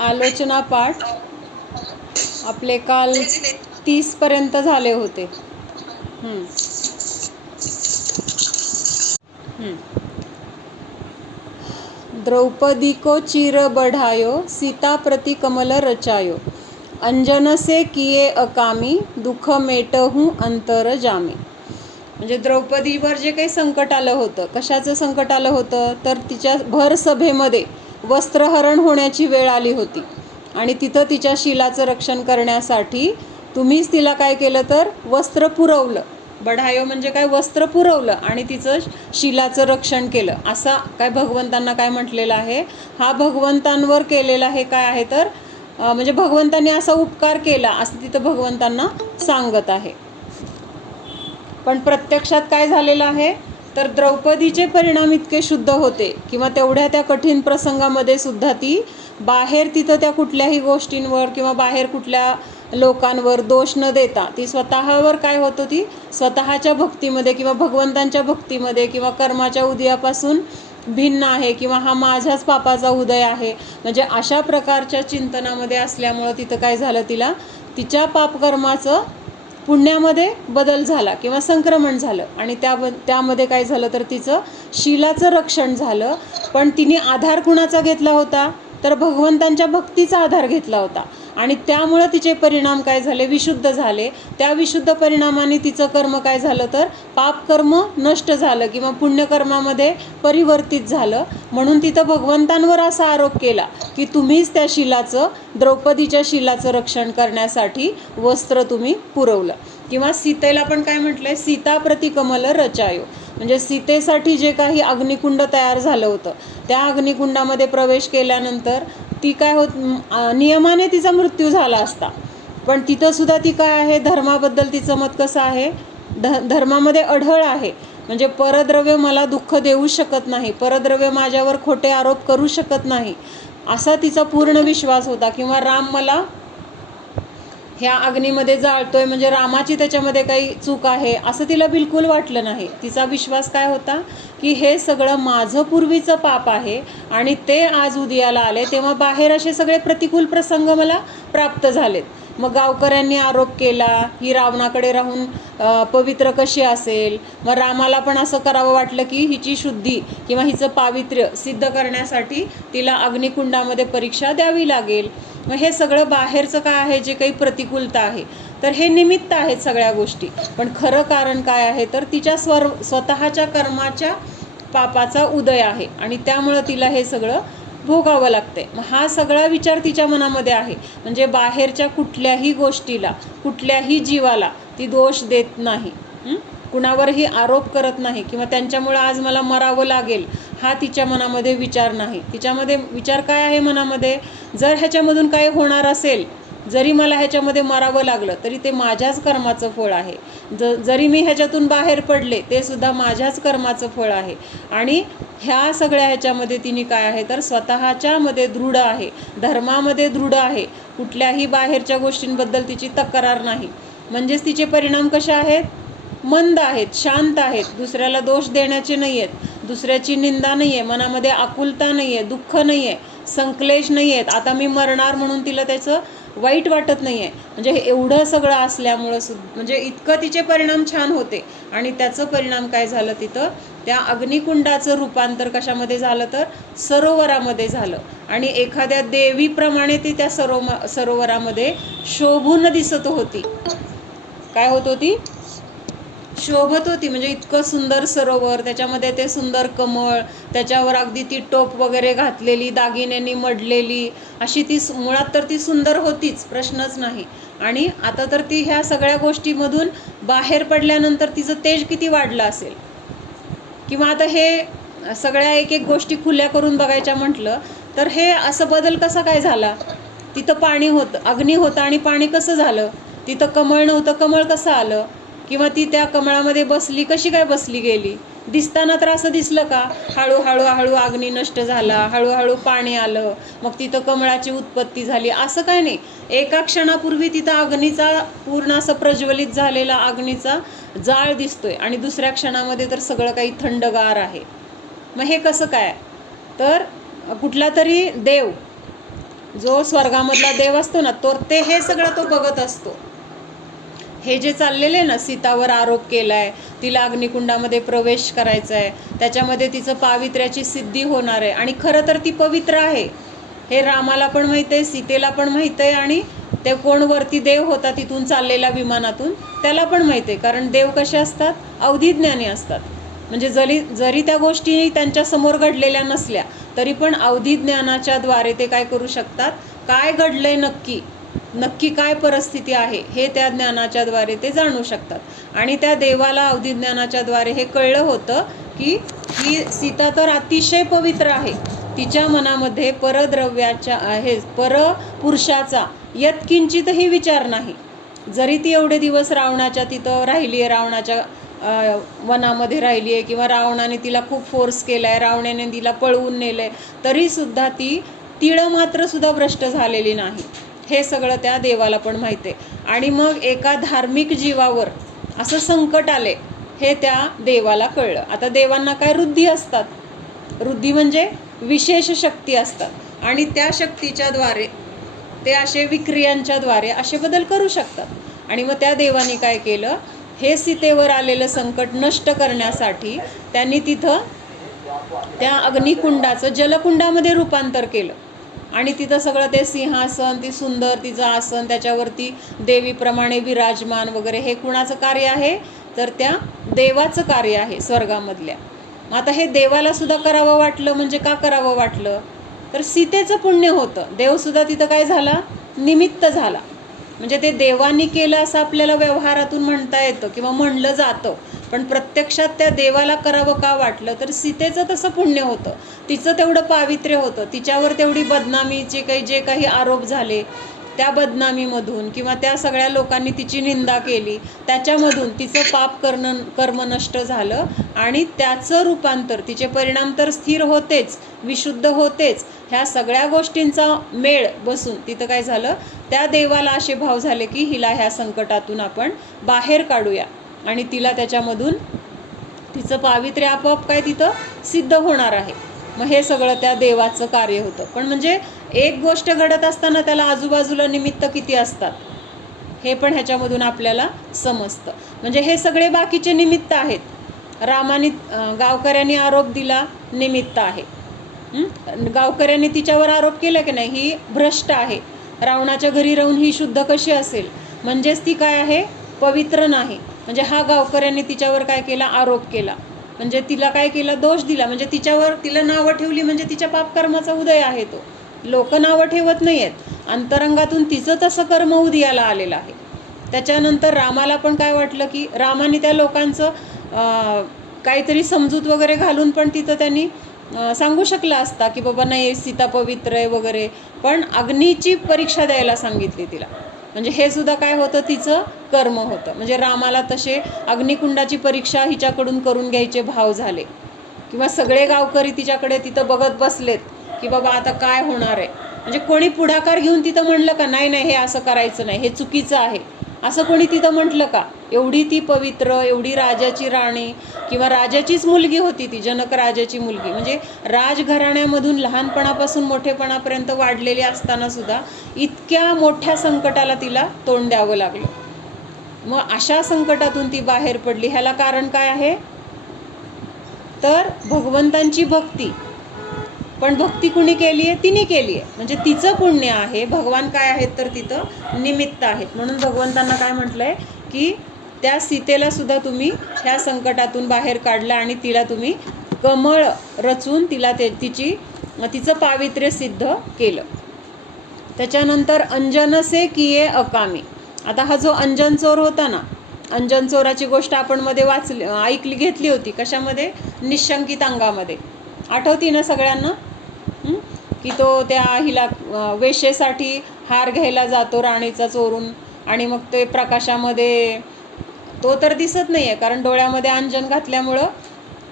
आलोचना पाठ आपले काल 30 पर्यंत झाले होते. द्रौपदी को चीर बढ़ायो, सीता प्रति कमल रचायो, अंजन से किए अकामी, दुःख मेटहूँ अंतर जामी. म्हणजे द्रौपदीवर जे काही संकट आलं होतं, कशाचं संकट आलं होतं, तर तिच्या भर सभेमध्ये वस्त्रहरण होण्याची वेळ आली होती आणि तिथं तिच्या शीलाचं रक्षण करण्यासाठी तुम्हीच तिला काय केलं तर वस्त्र पुरवलं. बढायो म्हणजे काय, वस्त्र पुरवलं आणि तिचं शीलाचं रक्षण केलं. असा काय भगवंतांना काय म्हटलेलं आहे, हा भगवंतांवर केलेला हे काय आहे तर म्हणजे भगवंतांनी असा उपकार केला असं तिथं भगवंतांना सांगत आहे. पण प्रत्यक्षात काय झालेलं आहे तर द्रौपदीचे परिणाम इतके शुद्ध होते किंवा तेवढ्या त्या कठीण प्रसंगामध्ये सुद्धा ती बाहेर तिथं त्या कुठल्याही गोष्टींवर किंवा बाहेर कुठल्या लोकांवर दोष न देता ती स्वतःवर काय होत होती, स्वतःच्या भक्तीमध्ये किंवा भगवंतांच्या भक्तीमध्ये किंवा कर्माच्या उदयापासून भिन्न आहे किंवा हा माझ्याच पापाचा उदय आहे, म्हणजे अशा प्रकारच्या चिंतनामध्ये असल्यामुळं तिथं काय झालं, तिला तिच्या पापकर्माचं पुण्यामध्ये बदल झाला किंवा संक्रमण झालं आणि त्यामध्ये काय झालं तर तिचं शीलाचं रक्षण झालं. पण तिने आधार कुणाचा घेतला होता तर भगवंतांच्या भक्तीचा आधार घेतला होता आणि त्यामुळं तिचे परिणाम काय झाले, विशुद्ध झाले. त्या विशुद्ध परिणामाने तिचं कर्म काय झालं तर पापकर्म नष्ट झालं किंवा पुण्यकर्मामध्ये परिवर्तित झालं. म्हणून तिथं भगवंतांवर असा आरोप केला की तुम्हीच त्या शीलाचं, द्रौपदीच्या शीलाचं रक्षण करण्यासाठी वस्त्र तुम्ही पुरवलं. किंवा सीतेला पण काय म्हटलंय, सीता प्रति कमल रचायो, म्हणजे सीतेसाठी जे काही अग्निकुंड तयार झालं होतं त्या अग्निकुंडामध्ये प्रवेश केल्यानंतर ती काय होत, नियमाने तिचा मृत्यू झाला असता, पण तिथं सुद्धा ती काय आहे, धर्माबद्दल तिचं मत कसं आहे, धर्मामध्ये अढळ आहे. म्हणजे परद्रव्य मला दुःख देऊ शकत नाही, परद्रव्य माझ्यावर खोटे आरोप करू शकत नाही, असा तिचा पूर्ण विश्वास होता. किंवा राम मला ह्या अग्नीमध्ये जाळतोय म्हणजे रामाची त्याच्यामध्ये काही चूक आहे असं तिला बिलकुल वाटलं नाही. तिचा विश्वास काय होता की हे सगळं माझं पूर्वीचं पाप आहे आणि ते आज उदयाला आले तेव्हा बाहेर असे सगळे प्रतिकूल प्रसंग मला प्राप्त झालेत. मग गावकऱ्यांनी आरोप केला ही रावणाकडे राहून पवित्र कशी असेल, मग रामाला पण असं करावं वाटलं की हिची शुद्धी किंवा हिचं पावित्र्य सिद्ध करण्यासाठी तिला अग्निकुंडामध्ये परीक्षा द्यावी लागेल. मग हे सगळं बाहेरचं काय आहे, जे काही प्रतिकूलता आहे तर हे निमित्त आहेत सगळ्या गोष्टी, पण खरं कारण काय आहे तर तिच्या स्वतःच्या कर्माच्या पापाचा उदय आहे आणि त्यामुळं तिला हे सगळं भोगावं लागतंय. मग हा सगळा विचार तिच्या मनामध्ये आहे. म्हणजे बाहेरच्या कुठल्याही गोष्टीला, कुठल्याही जीवाला ती दोष देत नाही, कुणावरही आरोप करत नाही किंवा त्यांच्यामुळं आज मला मरावं लागेल हा तिच्या मनामध्ये विचार नाही. तिच्यामध्ये विचार काय आहे मनामध्ये, जर ह्याच्यामधून काय होणार असेल, जरी मला ह्याच्यामध्ये मरावं लागलं तरी ते माझ्याच कर्माचं फळ आहे, जरी मी ह्याच्यातून बाहेर पडले ते सुद्धा माझ्याच कर्माचं फळ आहे. आणि ह्या सगळ्या ह्याच्यामध्ये तिने काय आहे तर स्वतःच्यामध्ये दृढ आहे, धर्मामध्ये दृढ आहे, कुठल्याही बाहेरच्या गोष्टींबद्दल तिची तक्रार नाही. म्हणजेच तिचे परिणाम कसे आहेत, मंद आहेत, शांत आहेत, दुसऱ्याला दोष देण्याचे नाही आहेत, दुसऱ्याची निंदा नाही आहे, मनामध्ये आकुलता नाही आहे, दुःख नाही आहे, संक्लेश नाही आहेत, आता मी मरणार म्हणून तिला त्याचं वाईट वाटत नाही आहे. म्हणजे हे एवढं सगळं असल्यामुळं म्हणजे इतकं तिचे परिणाम छान होते आणि त्याचं परिणाम काय झालं, तिथं त्या अग्निकुंडाचं रूपांतर कशामध्ये झालं तर सरोवरामध्ये झालं आणि एखाद्या देवीप्रमाणे ती त्या सरोवरामध्ये शोभून दिसत होती. काय होत होती, शोभत होती. म्हणजे इतकं सुंदर सरोवर, त्याच्यामध्ये ते सुंदर कमळ, त्याच्यावर अगदी ती टोप वगैरे घातलेली, दागिन्यांनी मडलेली अशी ती, मुळात तर ती सुंदर होतीच, प्रश्नच नाही. आणि आता तर ती ह्या सगळ्या गोष्टीमधून बाहेर पडल्यानंतर तिचं तेज किती वाढलं असेल. किंवा आता हे सगळ्या एक एक गोष्टी खुल्या करून बघायच्या म्हटलं तर हे असं बदल कसा काय झाला, तिथं पाणी होतं, अग्नी होतं आणि पाणी कसं झालं, तिथं कमळ नव्हतं, कमळ कसं आलं, किंवा ती त्या कमळामध्ये बसली कशी काय बसली गेली, दिसताना तर असं दिसलं का, हळूहळू हळू अग्नी नष्ट झाला, हळूहळू पाणी आलं, मग तिथं कमळाची उत्पत्ती झाली, असं काय नाही. एका क्षणापूर्वी तिथं अग्नीचा पूर्ण असं प्रज्वलित झालेला अग्नीचा जाळ दिसतोय आणि दुसऱ्या क्षणामध्ये तर सगळं काही थंडगार आहे. मग हे कसं काय, तर कुठला तरी देव जो स्वर्गामधला देव असतो ना, तो ते हे सगळं तो बघत असतो. हे जे चाललेले ना, सीतावर आरोप केलाय, तिला अग्निकुंडामध्ये प्रवेश करायचा आहे, त्याच्यामध्ये तिचं पावित्र्याची सिद्धी होणार आहे, आणि खरं तर ती पवित्र आहे हे रामाला पण माहीत आहे, सीतेला पण माहीत आहे, आणि ते कोण वरती देव होता तिथून चाललेला विमानातून त्याला पण माहीत आहे. कारण देव कसे असतात, अवधिज्ञानी असतात. म्हणजे जरी त्या गोष्टी त्यांच्यासमोर घडलेल्या नसल्या तरी पण अवधिज्ञानाच्या द्वारे ते काय करू शकतात, काय घडलंय नक्की काय परिस्थिती आहे हे त्या ज्ञानाच्या द्वारे ते जाणू शकतात. आणि त्या देवाला अवधिज्ञानाच्या द्वारे हे कळलं होतं की ही सीता तर अतिशय पवित्र आहे, तिच्या मनामध्ये परद्रव्याच्या आहे, परपुरुषाचा यत्किंचितही विचार नाही. जरी ती एवढे दिवस रावणाच्या तिथं राहिली आहे, रावणाच्या वनामध्ये राहिली आहे, किंवा रावणाने तिला खूप फोर्स केला आहे, रावणाने तिला पळवून नेलं आहे, तरीसुद्धा ती तिळं मात्र सुद्धा भ्रष्ट झालेली नाही. हे सगळं त्या देवाला पण माहीत आहे. आणि मग एका धार्मिक जीवावर असं संकट आले हे त्या देवाला कळलं. आता देवांना काय रुद्धी असतात, रुद्धी म्हणजे विशेष शक्ती असतात, आणि त्या शक्तीच्या द्वारे ते असे विक्रियांच्या द्वारे असे बदल करू शकतात. आणि मग त्या देवाने काय केलं, हे सीतेवर आलेलं संकट नष्ट करण्यासाठी त्यांनी तिथं त्या अग्निकुंडाचं जलकुंडामध्ये रूपांतर केलं. आणि तिथं सगळं ते सिंहासन, ती सुंदर तिचं आसन, त्याच्यावरती देवीप्रमाणे विराजमान वगैरे, हे कुणाचं कार्य आहे, तर त्या देवाचं कार्य आहे स्वर्गामधल्या. मग आता हे देवाला सुद्धा करावं वाटलं, म्हणजे का करावं वाटलं, तर सीतेचं पुण्य होतं. देवसुद्धा तिथं काय झाला, निमित्त झाला. म्हणजे ते देवानी केलं असं आपल्याला व्यवहारातून म्हणता येतं किंवा म्हणलं जातं, पण प्रत्यक्षात त्या देवाला करावं का वाटलं, तर सीतेचं तसं पुण्य होतं, तिचं तेवढं पावित्र्य होतं, तिच्यावर तेवढी बदनामीचे जे काही आरोप झाले त्या बदनामीमधून, किंवा त्या सगळ्या लोकांनी तिची निंदा केली त्याच्यामधून तिचं कर्म नष्ट झालं. आणि त्याचं रूपांतर, तिचे परिणाम तर स्थिर होतेच, विशुद्ध होतेच, ह्या सगळ्या गोष्टींचा मेळ बसून तिथं काय झालं, त्या देवाला असे भाव झाले की हिला ह्या संकटातून आपण बाहेर काढूया, आणि तिला त्याच्यामधून तिचं पावित्र्य आपोआप काय तिथं सिद्ध होणार आहे. मग हे सगळं त्या देवाचं कार्य होतं. पण म्हणजे एक गोष्ट घडत असताना त्याला आजूबाजूला निमित्त किती असतात हे पण ह्याच्यामधून आपल्याला समजतं. म्हणजे हे सगळे बाकीचे निमित्त आहेत. रामाने गावकऱ्यांनी आरोप दिला, निमित्त आहे. गावकऱ्यांनी तिच्यावर आरोप केला की नाही, ही भ्रष्ट आहे, रावणाच्या घरी राहून ही शुद्ध कशी असेल, म्हणजेच ती काय आहे, पवित्र नाही. म्हणजे हा गावकऱ्यांनी तिच्यावर काय केला, आरोप केला, म्हणजे तिला काय केला, दोष दिला. म्हणजे तिला नावं ठेवली, म्हणजे तिच्या पापकर्माचा उदय आहे तो. लोक नावं ठेवत नाही आहेत, अंतरंगातून तिचं तसं कर्म उदयाला आलेलं आहे. त्याच्यानंतर रामाला पण काय वाटलं की रामाने त्या लोकांचं काहीतरी समजूत वगैरे घालून पण तिथं त्यांनी सांगू शकला असता की बाबा नाही, सीता पवित्र आहे वगैरे, पण अग्नीची परीक्षा द्यायला सांगितली तिला. म्हणजे हे सुद्धा काय होतं, तिचं कर्म होतं. म्हणजे रामाला तसे अग्निकुंडाची परीक्षा हिच्याकडून करून घ्यायचे भाव झाले, किंवा सगळे गावकरी तिच्याकडे तिथं बघत बसलेत की बाबा आता काय होणार आहे. म्हणजे कोणी पुढाकार घेऊन तिथं म्हणलं का, नाही नाही हे असं करायचं नाही, हे चुकीचं आहे, असं कोणी तिथं म्हटलं का. एवढी ती पवित्र, एवढी राजाची राणी किंवा राजाचीच मुलगी होती ती, जनक राजाची मुलगी, म्हणजे राजघराण्यामधून लहानपणापासून मोठेपणापर्यंत वाढलेली असताना सुद्धा इतक्या मोठ्या संकटाला तिला तोंड द्यावं लागलं. मग अशा संकटातून ती बाहेर पडली. ह्याला कारण काय आहे, तर भगवंतांची भक्ती. पण भक्ती कुणी केली आहे, तिने केली आहे, म्हणजे तिचं पुण्य आहे. भगवान काय आहेत, तर तिथं निमित्त आहेत. म्हणून भगवंतांना काय म्हटलंय की त्या सीतेला सुद्धा तुम्ही ह्या संकटातून बाहेर काढलं, आणि तिला तुम्ही कमळ रचून तिला तिचं पावित्र्य सिद्ध केलं. त्याच्यानंतर अंजनसे किये अकामी. आता हा जो अंजन चोर होता ना, अंजन चोराची गोष्ट आपण मध्ये घेतली होती. कशामध्ये, निशंकित अंगामध्ये. आठवती ना सगळ्यांना, की तो त्या हिला वेशेसाठी हार घ्यायला जातो राणीचा चोरून, आणि मग ते प्रकाशामध्ये तो तर दिसत नाही आहे, कारण डोळ्यामध्ये अंजन घातल्यामुळं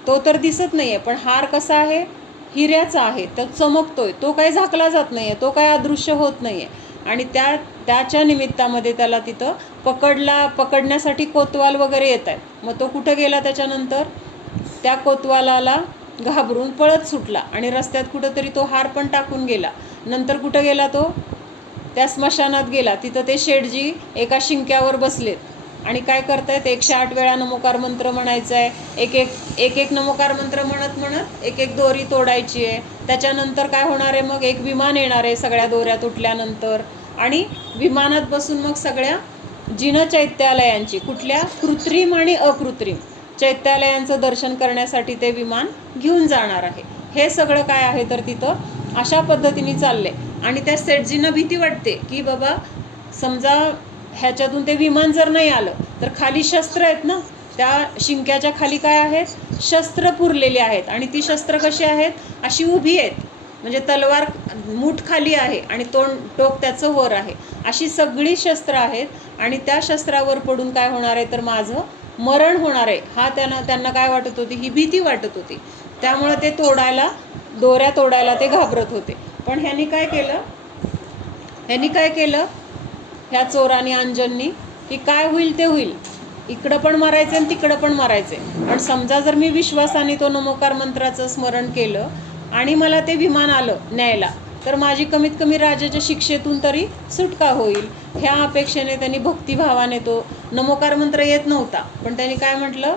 तो तर दिसत नाही आहे, पण हार कसा आहे, हिऱ्याचा आहे, तो चमकतोय, तो काही झाकला जात नाही आहे, तो काही अदृश्य होत नाही आहे. आणि त्याच्या निमित्तामध्ये त्याला तिथं पकडण्यासाठी कोतवाल वगैरे येत आहेत. मग तो कुठं गेला, त्याच्यानंतर त्या कोतवालाला घाबरून पळत सुटला, आणि रस्त्यात कुठंतरी तो हार पण टाकून गेला. नंतर कुठं गेला तो? त्या स्मशानात गेला. तिथं ते शेठजी एका शिंक्यावर बसलेत आणि काय करतायत? 108 वेळा नमोकार मंत्र म्हणायचा आहे. एक एक नमोकार मंत्र म्हणत म्हणत एक दोरी तोडायची आहे. त्याच्यानंतर काय होणार आहे? मग एक विमान येणार आहे सगळ्या दोऱ्या तुटल्यानंतर, आणि विमानात बसून मग सगळ्या जिन चैत्यालयांची, कुठल्या? कृत्रिम आणि अकृत्रिम चैत्यालयांचं दर्शन करण्यासाठी ते विमान घेऊन जाणार आहे. हे सगळं काय आहे तर तिथं अशा पद्धतीने चाललंय. आणि त्या सेठजींना भीती वाटते की बाबा समजा ह्याच्यातून ते विमान जर नाही आलं तर खाली शस्त्र आहेत ना, त्या शिंक्याच्या खाली काय आहेत? शस्त्र पुरलेली आहेत. आणि ती शस्त्र कशी आहेत? अशी उभी आहेत, म्हणजे तलवार मूठ खाली आहे आणि टोक त्याचं वर आहे, अशी सगळी शस्त्र आहेत. आणि त्या शस्त्रावर पडून काय होणार आहे तर माझं मरण होणार आहे, हा त्यांना काय वाटत होती? ही भीती वाटत होती. त्यामुळे ते दोऱ्या तोडायला ते घाबरत होते. पण ह्यांनी काय केलं? ह्या चोरांनी, अंजननी, की काय होईल ते होईल, इकडं पण मारायचे आणि तिकडं पण मारायचे. पण समजा जर मी विश्वासाने तो नमोकार मंत्राचं स्मरण केलं आणि मला ते विमान आलं न्यायला, तर माझी कमीत कमी राजाच्या शिक्षेतून तरी सुटका होईल. ह्या अपेक्षेने त्यांनी भक्तिभावाने, तो नमोकार मंत्र येत नव्हता पण त्यांनी काय म्हटलं?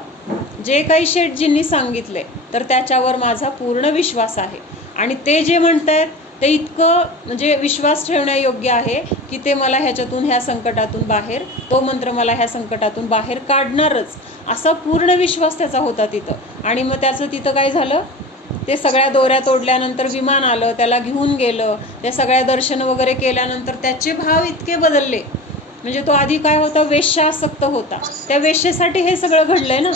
जे काही शेठजींनी सांगितले तर त्याच्यावर माझा पूर्ण विश्वास आहे आणि ते जे म्हणतायत ते इतकं म्हणजे विश्वास ठेवण्यायोग्य आहे की ते मला ह्याच्यातून, ह्या संकटातून बाहेर, तो मंत्र मला ह्या संकटातून बाहेर काढणारच, असा पूर्ण विश्वास त्याचा होता तिथं. आणि मग त्याचं तिथं काय झालं? ते सगळ्या दोऱ्या तोडल्यानंतर विमान आलं, त्याला घेऊन गेलं. त्या सगळ्या दर्शन वगैरे केल्यानंतर त्याचे भाव इतके बदलले. म्हणजे तो आधी काय होता? वेश्यासक्त होता. त्या वेश्येसाठी हे सगळं घडलंय ना.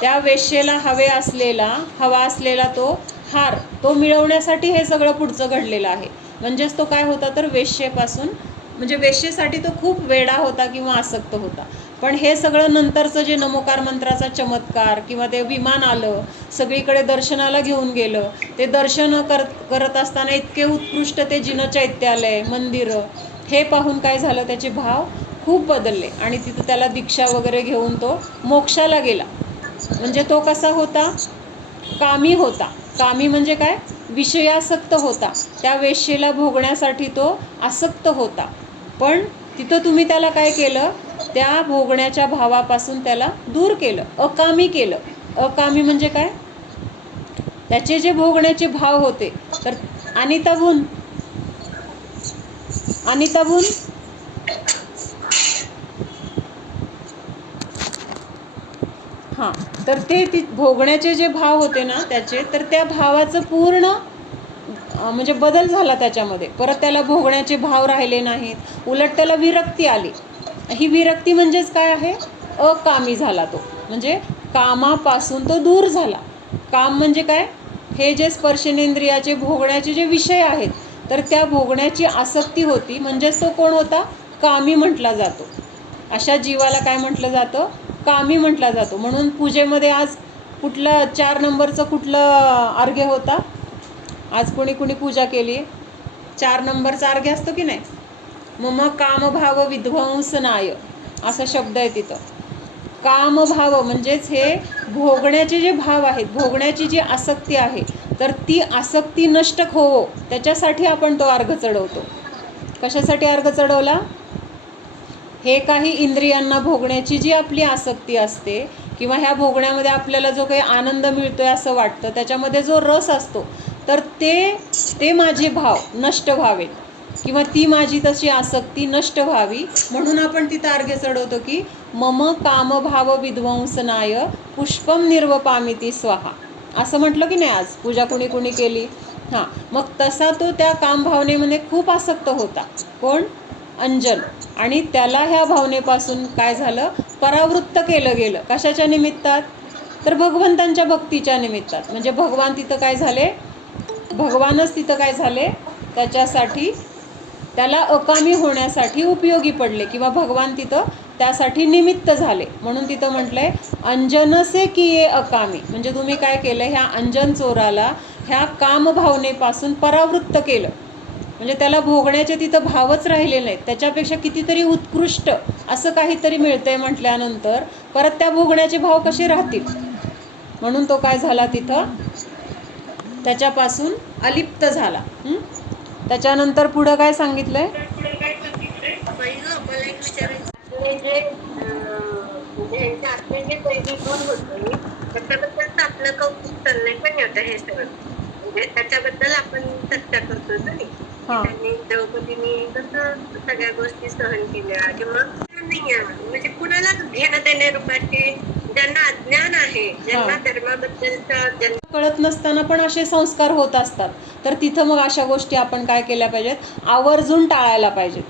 त्या वेश्येला हवा असलेला तो हार, तो मिळवण्यासाठी हे सगळं पुढचं घडलेलं आहे. म्हणजेच तो काय होता तर वेश्येपासून, म्हणजे वेश्येसाठी तो खूप वेडा होता किंवा आसक्त होता. पण हे सगळं नंतरचं जे नमोकार मंत्राचा चमत्कार, किंवा ते विमान आलं, सगळीकडे दर्शनाला घेऊन गेलं, ते दर्शन करत असताना इतके उत्कृष्ट ते जिन चैत्यालय, मंदिरं, हे पाहून काय झालं? त्याचे भाव खूप बदलले आणि तिथं त्याला दीक्षा वगैरे घेऊन तो मोक्षाला गेला. म्हणजे तो कसा होता? कामी होता. कामी म्हणजे काय? विषयासक्त होता. त्या वेश्येला भोगण्यासाठी तो आसक्त होता. पण तिथं तुम्ही त्याला काय केलं? त्या भोगण्याच्या भावापासून त्याला दूर केलं, अकामी केलं. अकामी म्हणजे काय? त्याचे जे भोगण्याचे भाव होते तर अनिताभून हां, तर ते भोगण्याचे जे भाव होते ना त्याचे, तर त्या भावाचं पूर्ण म्हणजे बदल झाला त्याच्यामध्ये. परत त्याला भोगण्याचे भाव राहिले नाहीत, उलट त्याला विरक्ती आली. ही विरक्ती म्हणजेच काय आहे? अकामी झाला तो, म्हणजे कामापासून तो दूर झाला. काम म्हणजे काय? हे जे स्पर्शेंद्रियाचे भोगण्याचे जे विषय आहेत तर त्या भोगण्याची आसक्ती होती, म्हणजेच तो कोण होता? कामी म्हटला जातो. अशा जीवाला काय म्हटलं जातं? कामी म्हटला जातो. म्हणून पूजेमध्ये आज कुठलं 4 नंबरचं कुठलं अर्घ्य होता? आज कोणी पूजा केली? 4 नंबरचा अर्घ्य असतो की नाही? मम कामभाव विध्वंसनाय असा शब्द आहे तिथं. कामभाव म्हणजेच हे भोगण्याचे जे भाव आहेत, भोगण्याची जी आसक्ती आहे, तर ती आसक्ती नष्ट होवो त्याच्यासाठी आपण तो अर्घ चढवतो. कशासाठी अर्घ चढवला? हे काही इंद्रियांना भोगण्याची जी आपली आसक्ती असते, किंवा ह्या भोगण्यामध्ये आपल्याला जो काही आनंद मिळतोय असं वाटतं, त्याच्यामध्ये जो रस असतो, तर ते माझे भाव नष्ट व्हावेत, किंवा ती माझी तशी आसक्ती नष्ट व्हावी, म्हणून आपण तिथं अर्घ्य चढवतो की मम कामभाव विध्वंसनाय पुष्पम निर्वपामिती स्वाहा, असं म्हटलं की नाही आज पूजा कुणी केली. हां, मग तसा तो त्या कामभावनेमध्ये खूप आसक्त होता. कोण? अंजन. आणि त्याला ह्या भावनेपासून काय झालं? परावृत्त केलं गेलं. कशाच्या निमित्तात? तर भगवंतांच्या भक्तीच्या निमित्तात. म्हणजे भगवानच तिथं काय झाले? त्याच्यासाठी, त्याला अकामी होण्यासाठी उपयोगी पडले, किंवा भगवान तिथं त्यासाठी निमित्त झाले. म्हणून तिथं म्हटलंय अंजनसे किये अकामी, म्हणजे तुम्ही काय केलं? ह्या अंजन चोराला ह्या कामभावनेपासून परावृत्त केलं. म्हणजे त्याला भोगण्याचे तिथं भावच राहिले नाहीत. त्याच्यापेक्षा कितीतरी उत्कृष्ट असं काहीतरी मिळतंय म्हटल्यानंतर परत त्या भोगण्याचे भाव कसे राहतील? म्हणून तो काय झाला? तिथं त्याच्यापासून अलिप्त झाला. त्याच्यानंतर पुढं काय सांगितलंय? मला एक विचारायचं म्हणजे यांचे आतले जे दैवी गुण होते त्याच्याबद्दलच आपलं कौतुक चाललंय पण नाही होतं हे सगळं, म्हणजे त्याच्याबद्दल आपण चर्चा करतोय ना, की त्यांनी द्रौपदीने कसं सगळ्या गोष्टी सहन केल्या किंवा नाही म्हणजे कुणालाच घेणं देणे रूपाचे, ज्यांना अज्ञान आहे, ज्यांना धर्माबद्दलचा कळत नसताना पण असे संस्कार होत असतात, तर तिथं मग अशा गोष्टी आपण काय केल्या पाहिजेत, आवर्जून टाळायला पाहिजेत.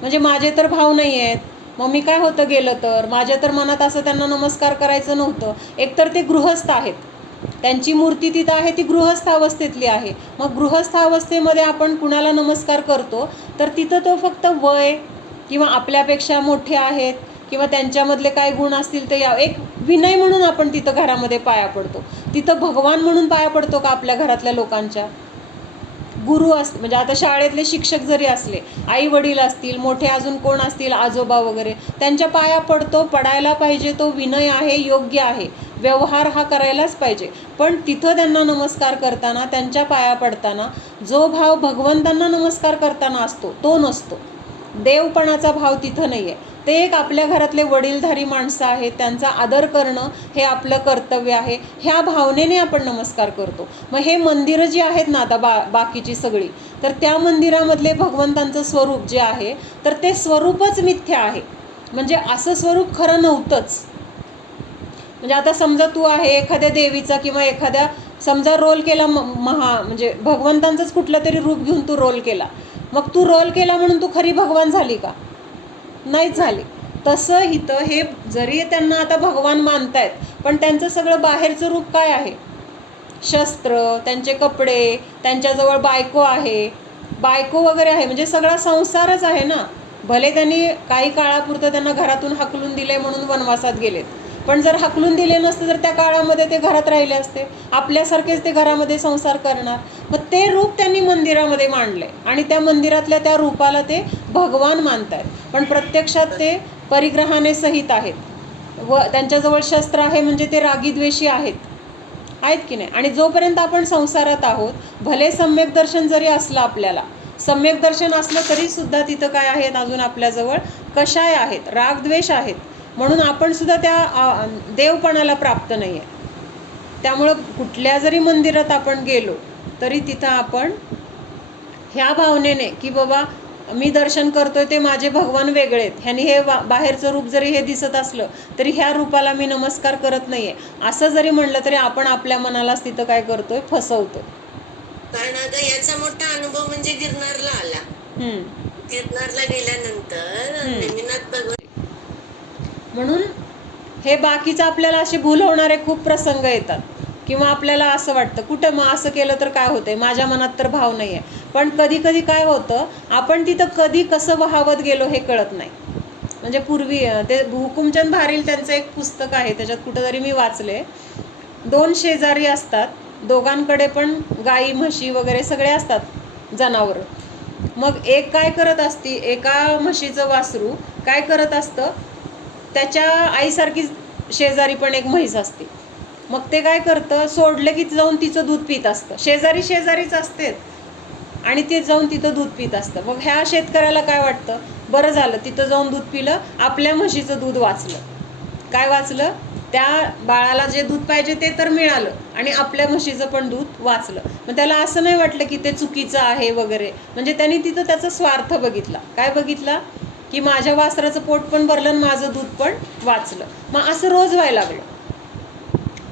म्हणजे माझे तर भाव नाही आहेत, मग मी काय होतं गेलं तर माझ्या तर मनात असं त्यांना नमस्कार करायचं नव्हतं. एकतर ते गृहस्थ आहेत, त्यांची मूर्ती तिथं आहे ती गृहस्थ अवस्थेतली आहे. मग गृहस्थ अवस्थेमध्ये आपण कुणाला नमस्कार करतो तर तिथं तो फक्त वय किंवा आपल्यापेक्षा मोठे आहेत किंवा त्यांच्यामधले काय गुण असतील ते एक विनय म्हणून आपण तिथं घरामध्ये पाया पडतो. तिथं भगवान म्हणून पाया पडतो का आपल्या घरातल्या लोकांच्या? गुरु म्हणजे आता शाळेतले शिक्षक जरी असले, आई वडील असतील, मोठे अजून कोण असतील, आजोबा वगैरे, त्यांच्या पाया पडतो, पडायला पाहिजे. तो विनय आहे, योग्य आहे, व्यवहार हा करायलाच पाहिजे. पण तिथं त्यांना नमस्कार करताना, त्यांच्या पाया पडताना जो भाव भगवंतांना नमस्कार करताना असतो तो नसतो. देवपणाचा भाव तिथं नाही आहे. ते एक आपल्या घरातले वडीलधारी माणसं आहेत, त्यांचा आदर करणं हे आपलं कर्तव्य आहे. ह्या भावनेने आपण नमस्कार करतो. मग हे मंदिरं जी आहेत ना आता बाकीची सगळी, तर त्या मंदिरामधले भगवंतांचं स्वरूप जे आहे तर ते स्वरूपच मिथ्या आहे. म्हणजे असं स्वरूप खरं नव्हतंच. म्हणजे आता समजा तू आहे एखाद्या देवीचा किंवा एखाद्या समजा रोल केला, म्हणजे भगवंतांचंच कुठलं तरी रूप घेऊन तू रोल केला, मग तू रोल केला म्हणून तू खरी भगवान झाली का? नाहीच झाली. तसं इथं हे जरी त्यांना आता भगवान मानतायत, पण त्यांचं सगळं बाहेरचं रूप काय आहे? शस्त्र, त्यांचे कपडे, त्यांच्याजवळ बायको आहे, बायको वगैरे आहे, म्हणजे सगळा संसारच आहे ना. भले त्यांनी काही काळापुरतं त्यांना घरातून हाकलून दिले म्हणून वनवासात गेलेत, पण जर हाकलून दिले नसते तर त्या काळामध्ये ते घरात राहिले असते, आपल्यासारखेच ते घरामध्ये संसार करणार. मग ते रूप त्यांनी मंदिरामध्ये मांडले आणि त्या मंदिरातल्या त्या रूपाला ते भगवान मानतायत, पण प्रत्यक्षात ते परिग्रहाने सहित आहेत व त्यांच्याजवळ शस्त्र आहे, म्हणजे ते रागीद्वेषी आहेत की नाही. आणि जोपर्यंत आपण संसारात आहोत, भले सम्यक दर्शन जरी असलं, आपल्याला सम्यक दर्शन असलं तरी सुद्धा तिथं काय आहेत, अजून आपल्याजवळ कषाय आहेत, रागद्वेष आहेत, म्हणून आपण सुद्धा त्या देवपणाला प्राप्त नाही आहे. त्यामुळं कुठल्या जरी मंदिरात आपण गेलो तरी तिथं आपण ह्या भावनेने की बाबा मी दर्शन करतोय ते माझे भगवान वेगळे आहेत, ह्यानी हे बाहेरचं रूप जरी हे दिसत असलं तरी ह्या रूपाला मी नमस्कार करत नाहीये, असं जरी म्हणलं तरी आपण आपल्या मनालाच तिथं काय करतोय, फसवतो. कारण आता याचा मोठा अनुभव म्हणजे गिरनारला आला. गिरनारला गेल्यानंतर नेमिनाथ भगवान, म्हणून हे बाकीचं आपल्याला असे भूल होणारे खूप प्रसंग येतात किंवा आपल्याला असं वाटतं कुठं मग असं केलं तर काय होतंय, माझ्या मनात तर भाव नाही आहे. पण कधी कधी काय होतं, आपण तिथं कधी कसं वाहावत गेलो हे कळत नाही. म्हणजे पूर्वी ते हुकुमचंद भारील त्यांचं एक पुस्तक आहे, त्याच्यात कुठंतरी मी वाचले, 2 शेजारी असतात, दोघांकडे पण गाई म्हशी वगैरे सगळे असतात जनावरं. मग एक काय करत असती, एका म्हशीचं वासरू काय करत असतं, त्याच्या आईसारखी शेजारी पण एक म्हैस असते. मग ते काय करतं, सोडलं की जाऊन तिचं दूध पित असतं. शेजारी शेजारीच असते आणि ते जाऊन तिथं दूध पित असतं. मग ह्या शेतकऱ्याला काय वाटतं, बरं झालं तिथं जाऊन दूध पिलं, आपल्या म्हशीचं दूध वाचलं. काय वाचलं, त्या बाळाला जे दूध पाहिजे ते तर मिळालं आणि आपल्या म्हशीचं पण दूध वाचलं. मग त्याला असं नाही वाटलं की ते चुकीचं आहे वगैरे. म्हणजे त्यांनी तिथं त्याचा स्वार्थ बघितला. काय बघितला की माझ्या वासराचं पोट पण भरलं आणि माझं दूध पण वाचलं. मग असं रोज व्हायला लागलं.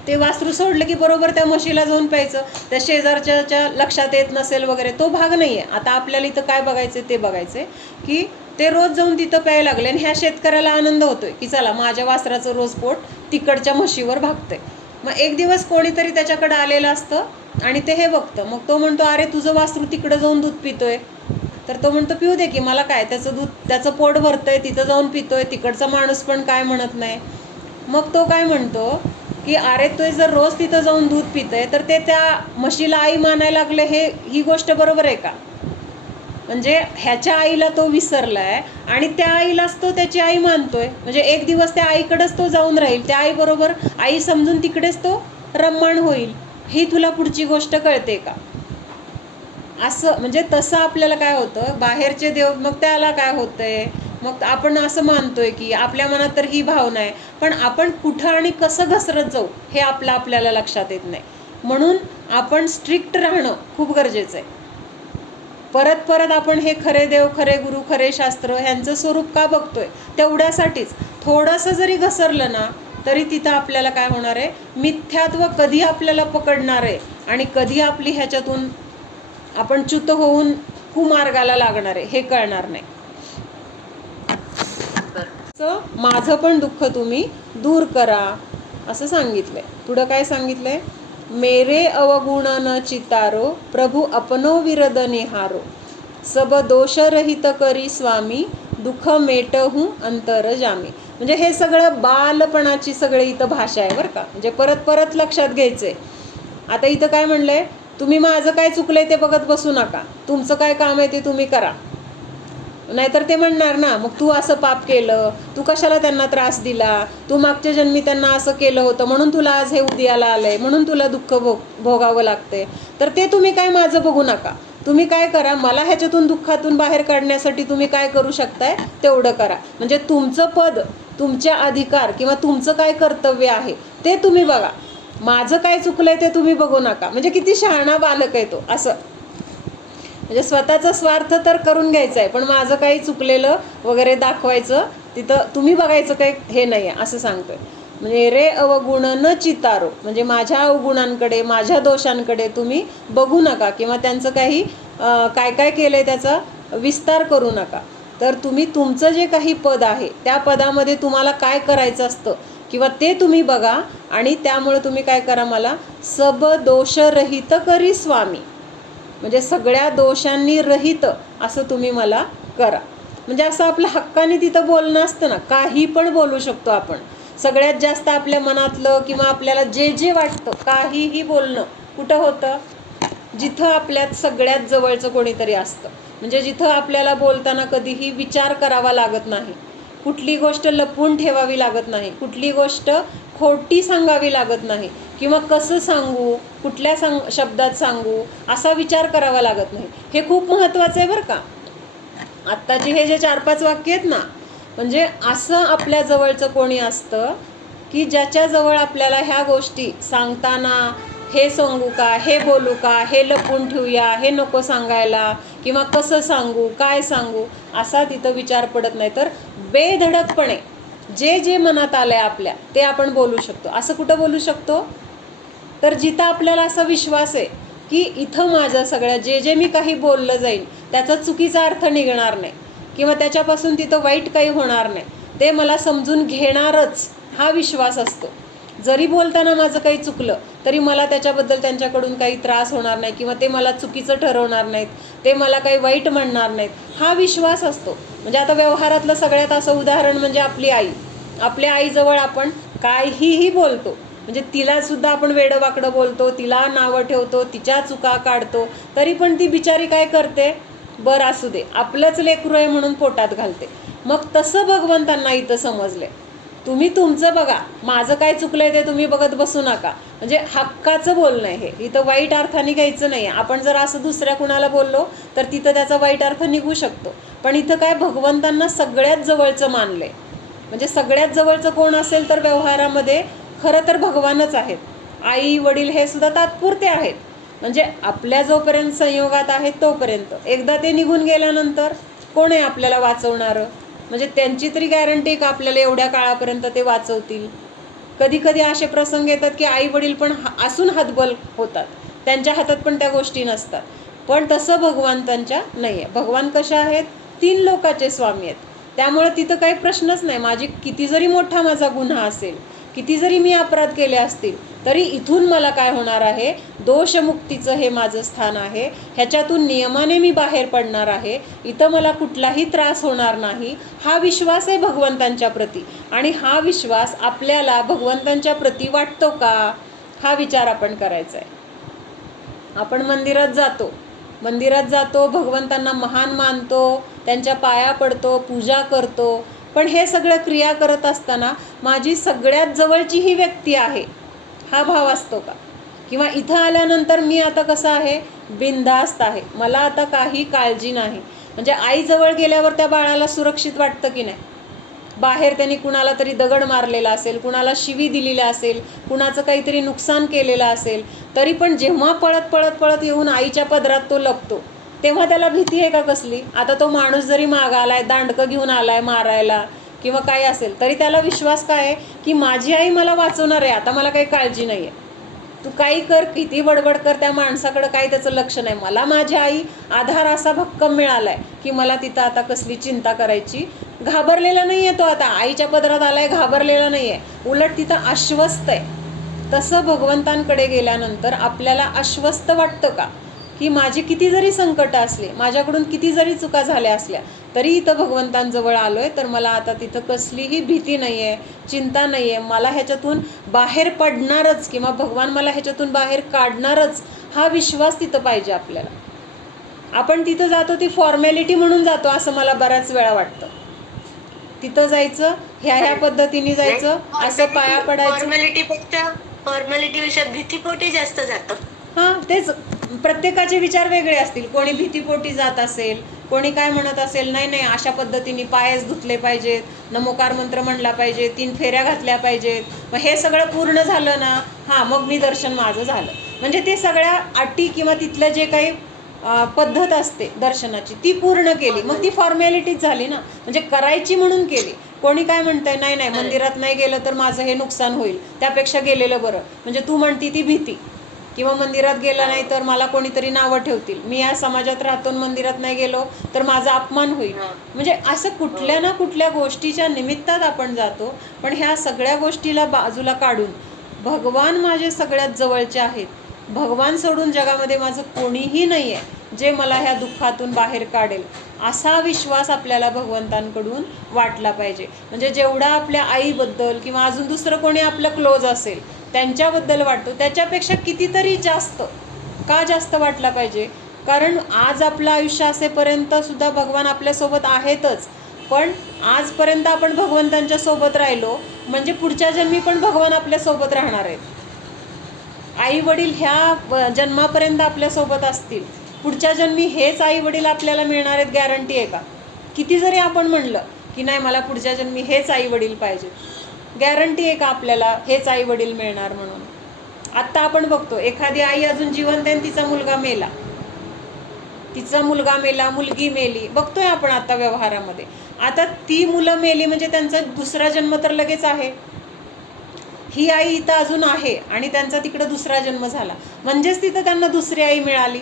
ते वासरू सोडलं की बरोबर त्या म्हशीला जाऊन प्यायचं. त्या शेजारच्या लक्षात येत नसेल वगैरे, तो भाग नाही आहे. आता आपल्याला इथं काय बघायचं ते बघायचं की ते रोज जाऊन तिथं प्यायला लागले आणि ह्या शेतकऱ्याला आनंद होतोय की चला माझ्या वासराचं रोज पोट तिकडच्या म्हशीवर भागतंय. मग एक दिवस कोणीतरी त्याच्याकडे आलेलं असतं आणि ते हे बघतं. मग तो म्हणतो, अरे तुझं वासरू तिकडं जाऊन दूध पितोय. तर तो म्हणतो, पिऊ दे की, मला काय, त्याचं दूध त्याचं पोट भरतंय, तिथं जाऊन पितोय, तिकडचा माणूस पण काय म्हणत नाही. मग तो काय म्हणतो की अरे तो जर रोज तिथं जाऊन दूध पितंय तर ते त्या म्हशीला आई मानायला लागले, ही गोष्ट बरोबर आहे का? म्हणजे ह्याच्या आईला तो विसरलाय आणि त्या आईलाच तो त्याची आई मानतोय. म्हणजे एक दिवस त्या आईकडेच तो जाऊन राहील, त्या आईबरोबर आई समजून तिकडेच तो रम्माण होईल. ही तुला पुढची गोष्ट कळते का? असं म्हणजे तसं आपल्याला काय होतं, बाहेरचे देव मग त्याला काय होतंय, मग आपण असं मानतोय की आपल्या मनात तर ही भावना आहे, पण आपण कुठं आणि कसं घसरत जाऊ हे आपल्याला लक्षात येत नाही. म्हणून आपण स्ट्रिक्ट राहणं खूप गरजेचं आहे. परत परत आपण हे खरे देव, खरे गुरु, खरे शास्त्र ह्यांचं स्वरूप का बघतोय, तेवढ्यासाठीच. थोडंसं जरी घसरलं ना तरी तिथं आपल्याला काय होणार आहे, मिथ्यात्व कधी आपल्याला पकडणार आहे आणि कधी आपली ह्याच्यातून आपण च्युत होऊन कुमार्गाला लागणार आहे हे कळणार नाही. माझं पण दुःख तुम्ही दूर करा असं सांगितलंय. पुढं काय सांगितलंय, मेरे अवगुण न चितारो, प्रभु अपनो विरद निहारो, सब दोष रहित करी स्वामी, दुःख मेटहू अंतर जामी. म्हणजे हे सगळं बालपणाची सगळी इथं भाषा आहे बरं का. म्हणजे परत परत लक्षात घ्यायचंय. आता इथं काय म्हणलंय, तुम्ही माझं काय चुकलंय ते बघत बसू नका, तुमचं काय काम आहे ते तुम्ही करा. नाहीतर ते म्हणणार ना, मग तू असं पाप केलं, तू कशाला त्यांना त्रास दिला, तू मागच्या जन्मी त्यांना असं केलं होतं म्हणून तुला आज हे उद्याला आलंय, म्हणून तुला दुःख भोगावं लागते. तर ते तुम्ही काय माझं बघू नका, तुम्ही काय करा, मला ह्याच्यातून दुःखातून बाहेर काढण्यासाठी तुम्ही काय करू शकताय तेवढं करा. म्हणजे तुमचं पद, तुमचे अधिकार किंवा तुमचं काय कर्तव्य आहे ते तुम्ही बघा, माझं काय चुकलंय ते तुम्ही बघू नका. म्हणजे किती शहाणा बालक आहे तो. असं म्हणजे स्वतःचा स्वार्थ तर करून घ्यायचा आहे, पण माझं काही चुकलेलं वगैरे दाखवायचं तिथं तुम्ही बघायचं काही हे नाही आहे असं सांगतोय. म्हणजे रे अवगुण न चितारो, म्हणजे माझ्या अवगुणांकडे, माझ्या दोषांकडे तुम्ही बघू नका किंवा त्यांचं काही काय काय केलंय त्याचा विस्तार करू नका. तर तुम्ही तुमचं जे काही पद आहे त्या पदामध्ये तुम्हाला काय करायचं असतं किंवा ते तुम्ही बघा आणि त्यामुळे तुम्ही काय करा, मला सब दोषरहित करी स्वामी, म्हणजे सगळ्या दोषांनी रहित असं तुम्ही मला करा. म्हणजे असं आपल्या हक्काने तिथं बोलणं असतं ना, काही पण बोलू शकतो आपण. सगळ्यात जास्त आपल्या मनातलं किंवा आपल्याला जे जे वाटतं काहीही बोलणं कुठं होतं, जिथं आपल्यात सगळ्यात जवळचं कोणीतरी असतं. म्हणजे जिथं आपल्याला बोलताना कधीही विचार करावा लागत नाही, कुठली गोष्ट लपवून ठेवावी लागत नाही, कुठली गोष्ट खोटी सांगावी लागत नाही किंवा कसं सांगू, कुठल्या शब्दात सांगू असा विचार करावा लागत नाही. हे खूप महत्त्वाचं आहे बरं का. आत्ताचे हे जे 4-5 वाक्य आहेत ना, म्हणजे असं आपल्या जवळचं कोणी असतं की ज्याच्याजवळ आपल्याला ह्या गोष्टी सांगताना हे सांगू का, हे बोलू का, हे लपवून ठेवूया, हे नको सांगायला किंवा कसं सांगू, काय सांगू असा तिथं विचार पडत नाही. तर बेधडकपणे जे जे मनात आलंय आपल्या ते आपण बोलू शकतो. असं कुठं बोलू शकतो, तर जिथं आपल्याला असा विश्वास आहे की इथं माझं सगळं जे जे मी काही बोललं जाईल त्याचा चुकीचा अर्थ निघणार नाही किंवा त्याच्यापासून तिथं वाईट काही होणार नाही, ते मला समजून घेणारच हा विश्वास असतो. जरी बोलताना माझं काही चुकलं तरी मला त्याच्याबद्दल त्यांच्याकडून काही त्रास होणार नाही किंवा ते मला चुकीचं ठरवणार नाहीत, ते मला काही वाईट म्हणणार नाहीत, हा विश्वास असतो. म्हणजे आता व्यवहारातलं सगळ्यात असं उदाहरण म्हणजे आपली आई. आपल्या आईजवळ आपण काहीही बोलतो, म्हणजे तिलासुद्धा आपण वेडंवाकडं बोलतो, तिला नावं ठेवतो, तिच्या चुका काढतो, तरी पण ती बिचारी काय करते, बरं असू दे आपलंच लेकरू आहे म्हणून पोटात घालते. मग तसं भगवंतांना इथं समजले, तुम्ही तुमचं बघा, माझं काय चुकलंय ते तुम्ही बघत बसू नका. म्हणजे हक्काचं बोलणं आहे हे, इथं वाईट अर्थाने घ्यायचं नाही. आपण जर असं दुसऱ्या कुणाला बोललो तर तिथं त्याचा वाईट अर्थ निघू शकतो, पण इथं काय भगवंतांना सगळ्यात जवळचं मानलंय. म्हणजे सगळ्यात जवळचं कोण असेल तर व्यवहारामध्ये खरं तर भगवानच आहेत. आई वडील हे सुद्धा तात्पुरते आहेत, म्हणजे आपल्या जोपर्यंत संयोगात आहेत तोपर्यंत. एकदा ते निघून गेल्यानंतर कोण आहे आपल्याला वाचवणारं, म्हणजे त्यांची तरी गॅरंटी का आपल्याला एवढ्या काळापर्यंत ते वाचवतील. कधी कधी असे प्रसंग येतात की आई वडील पण असून हतबल होतात, त्यांच्या हातात पण त्या गोष्टी नसतात. पण तसं भगवंतांच्या नाही आहे. भगवान कशा आहेत, 3 लोकाचे स्वामी आहेत. त्यामुळे तिथं काही प्रश्नच नाही. माझी किती जरी मोठा माझा गुन्हा असेल, किती जरी मी अपराध केले असतील, तरी इथून मला काय होणार आहे, दोषमुक्तीचं हे माझं स्थान आहे, ह्याच्यातून नियमाने मी बाहेर पडणार आहे, इथं मला कुठलाही त्रास होणार नाही, हा विश्वास आहे भगवंतांच्या प्रती. आणि हा विश्वास आपल्याला भगवंतांच्या प्रती वाटतो का, हा विचार आपण करायचा आहे. आपण मंदिरात जातो, भगवंतांना महान मानतो, त्यांच्या पाया पडतो, पूजा करतो, पण हे सगळं क्रिया करत असताना माझी सगळ्यात जवळची ही व्यक्ती आहे हा भाव असतो का? किंवा इथं आल्यानंतर मी आता कसं आहे, बिनधास्त आहे, मला आता काही काळजी नाही. म्हणजे आईजवळ गेल्यावर त्या बाळाला सुरक्षित वाटतं की नाही? बाहेर त्यांनी कुणाला तरी दगड मारलेला असेल, कुणाला शिवी दिलेली असेल, कुणाचं काहीतरी नुकसान केलेलं असेल, तरी पण जेव्हा पळत पळत पळत येऊन आईच्या पदरात तो लपतो, तेव्हा त्याला भीती आहे का कसली? आता तो माणूस जरी मागं आलाय, दांडकं घेऊन आलाय मारायला किंवा काही असेल, तरी त्याला विश्वास काय आहे की माझी आई मला वाचवणार आहे, आता मला काही काळजी नाही आहे. तू काही कर, किती बडबड कर, त्या माणसाकडं काही त्याचं लक्ष नाही. मला माझी आई आधार असा भक्कम मिळाला आहे की मला तिथं आता कसली चिंता करायची. घाबरलेला नाही आहे तो, आता आईच्या पदरात आलाय, घाबरलेला नाही आहे, उलट तिथं आश्वस्त आहे. तसं भगवंतांकडे गेल्यानंतर आपल्याला आश्वस्त वाटतं का की माझी किती जरी संकट असले, माझ्याकडून किती जरी चुका झाल्या असल्या, तरी इथं भगवंतांजवळ आलो आहे तर मला आता तिथं कसलीही भीती नाही आहे, चिंता नाही आहे, मला ह्याच्यातून बाहेर पडणारच किंवा भगवान मला ह्याच्यातून बाहेर काढणारच, हा विश्वास तिथं पाहिजे आपल्याला. आपण तिथं जातो ती फॉर्मॅलिटी म्हणून जातो असं मला बऱ्याच वेळा वाटतं. तिथं जायचं, ह्या पद्धतीने जायचं, असं पाया पडायचं. फॉर्मॅलिटीपेक्षा भीतीपोटी जास्त जातं. हां, तेच. प्रत्येकाचे विचार वेगळे असतील. कोणी भीतीपोटी जात असेल, कोणी काय म्हणत असेल, नाही नाही अशा पद्धतीने पायच धुतले पाहिजेत, नमोकार मंत्र म्हणला पाहिजे, 3 फेऱ्या घातल्या पाहिजेत, मग हे सगळं पूर्ण झालं ना, हां मग मी दर्शन माझं झालं. म्हणजे ते सगळ्या अटी किंवा तिथलं जे काही पद्धत असते दर्शनाची ती पूर्ण केली, मग ती फॉर्मॅलिटीच झाली ना. म्हणजे करायची म्हणून केली. कोणी काय म्हणतंय, नाही नाही मंदिरात नाही गेलं तर माझं हे नुकसान होईल, त्यापेक्षा गेलेलं बरं. म्हणजे तू म्हणती ती भीती, किंवा मंदिरात गेलं नाही तर मला कोणीतरी नावं ठेवतील, मी या समाजात राहतो मंदिरात नाही गेलो तर माझा अपमान होईल. म्हणजे असं कुठल्या ना कुठल्या गोष्टीच्या निमित्तात आपण जातो. पण ह्या सगळ्या गोष्टीला बाजूला काढून भगवान माझे सगळ्यात जवळचे आहेत, भगवान सोडून जगामध्ये माझं कोणीही नाही आहे जे मला ह्या दुःखातून बाहेर काढेल, असा विश्वास आपल्याला भगवंतांकडून वाटला पाहिजे. म्हणजे जेवढा आपल्या आईबद्दल किंवा अजून दुसरं कोणी आपलं क्लोज असेल त्यांच्याबद्दल वाटतो, त्याच्यापेक्षा कितीतरी जास्त. का जास्त वाटला पाहिजे? कारण आज आपलं आयुष्य असेपर्यंत सुद्धा भगवान आपल्यासोबत आहेतच, पण आजपर्यंत आपण भगवंतांच्या सोबत राहिलो म्हणजे पुढच्या जन्मी पण भगवान आपल्यासोबत राहणार आहेत. आई वडील ह्या जन्मापर्यंत आपल्यासोबत असतील, पुढच्या जन्मी हेच आई वडील आपल्याला मिळणार आहेत, गॅरंटी आहे का? किती जरी आपण म्हणलं की नाही मला पुढच्या जन्मी हेच आई वडील पाहिजे, गॅरंटी आहे का आपल्याला हेच आई वडील मिळणार म्हणून? आत्ता आपण बघतो एखादी आई अजून जिवंत आहे, तिचा मुलगा मेला, मुलगी मेली, बघतोय आपण आता व्यवहारामध्ये. आता ती मुलं मेली म्हणजे त्यांचा दुसरा जन्म तर लगेच आहे. ही आई इथं अजून आहे आणि त्यांचा तिकडं दुसरा जन्म झाला, म्हणजेच तिथं त्यांना दुसरी आई मिळाली.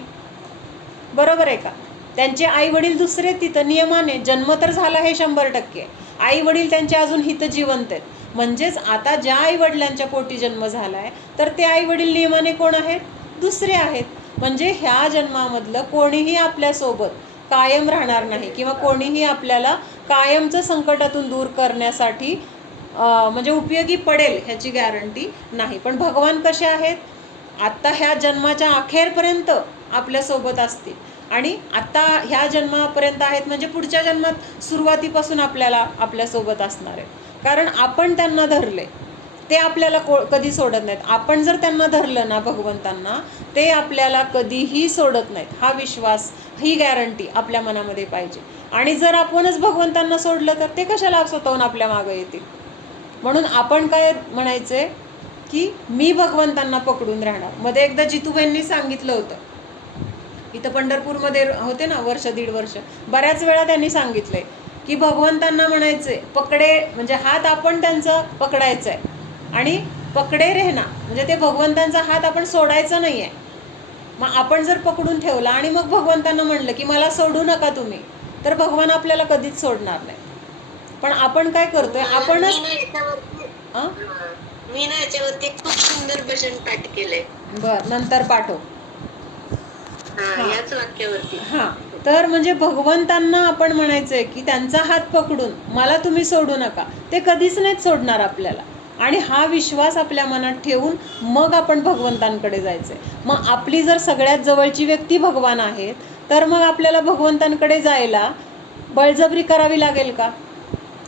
बरोबर आहे का? त्यांचे आई वडील दुसरे तिथं नियमाने, जन्म तर झाला हे 100%, आई वडील त्यांचे अजून हितं जिवंत आहेत. म्हणजेच आता ज्या आई वडिलांच्या पोटी जन्म झालाय तर ते आई वडील नियमाने कोण आहेत? दुसरे आहेत. म्हणजे ह्या जन्मामधलं कोणीही आपल्यासोबत कायम राहणार नाही किंवा कोणीही आपल्याला कायमचं संकटातून दूर करण्यासाठी म्हणजे उपयोगी पडेल ह्याची गॅरंटी नाही. पण भगवान कसे आहेत? आत्ता ह्या जन्माच्या अखेरपर्यंत आपल्यासोबत असतील आणि आत्ता ह्या जन्मापर्यंत आहेत म्हणजे पुढच्या जन्मात सुरुवातीपासून आपल्यासोबत असणार आहेत. कारण आपण त्यांना धरले, ते आपल्याला कधी सोडत नाहीत. आपण जर त्यांना धरलं ना भगवंतांना, ते आपल्याला कधीही सोडत नाहीत. हा विश्वास, ही गॅरंटी आपल्या मनामध्ये पाहिजे. आणि जर आपणच भगवंतांना सोडलं तर ते कशाला स्वतःहून आपल्या मागं येतील? म्हणून आपण काय म्हणायचंय की मी भगवंतांना पकडून राहणार. मध्ये एकदा जितूबाईंनी सांगितलं होतं, इथं पंढरपूरमध्ये होते ना 1-1.5 वर्ष, बऱ्याच वेळा त्यांनी सांगितलंय की भगवंतांना म्हणायचे पकडे, म्हणजे हात आपण त्यांचा पकडायचा आहे आणि पकडे रेहना, म्हणजे ते भगवंतांचा हात आपण सोडायचा नाही आहे. मग आपण जर पकडून ठेवला आणि मग भगवंतांना म्हणलं की मला सोडू नका तुम्ही, तर भगवान आपल्याला कधीच सोडणार नाही. पण आपण काय करतोय, आपणच मी ना याच्यावरती खूप सुंदर भजन पाठ केलंय. बर, नंतर पाठव. याच वाक्यावरती. हां, तर म्हणजे भगवंतांना आपण म्हणायचंय की त्यांचा हात पकडून मला तुम्ही सोडू नका, ते कधीच नाहीत सोडणार आपल्याला. आणि हा विश्वास आपल्या मनात ठेवून मग आपण भगवंतांकडे जायचंय. मग आपली जर सगळ्यात जवळची व्यक्ती भगवान आहेत तर मग आपल्याला भगवंतांकडे जायला बळजबरी करावी लागेल का?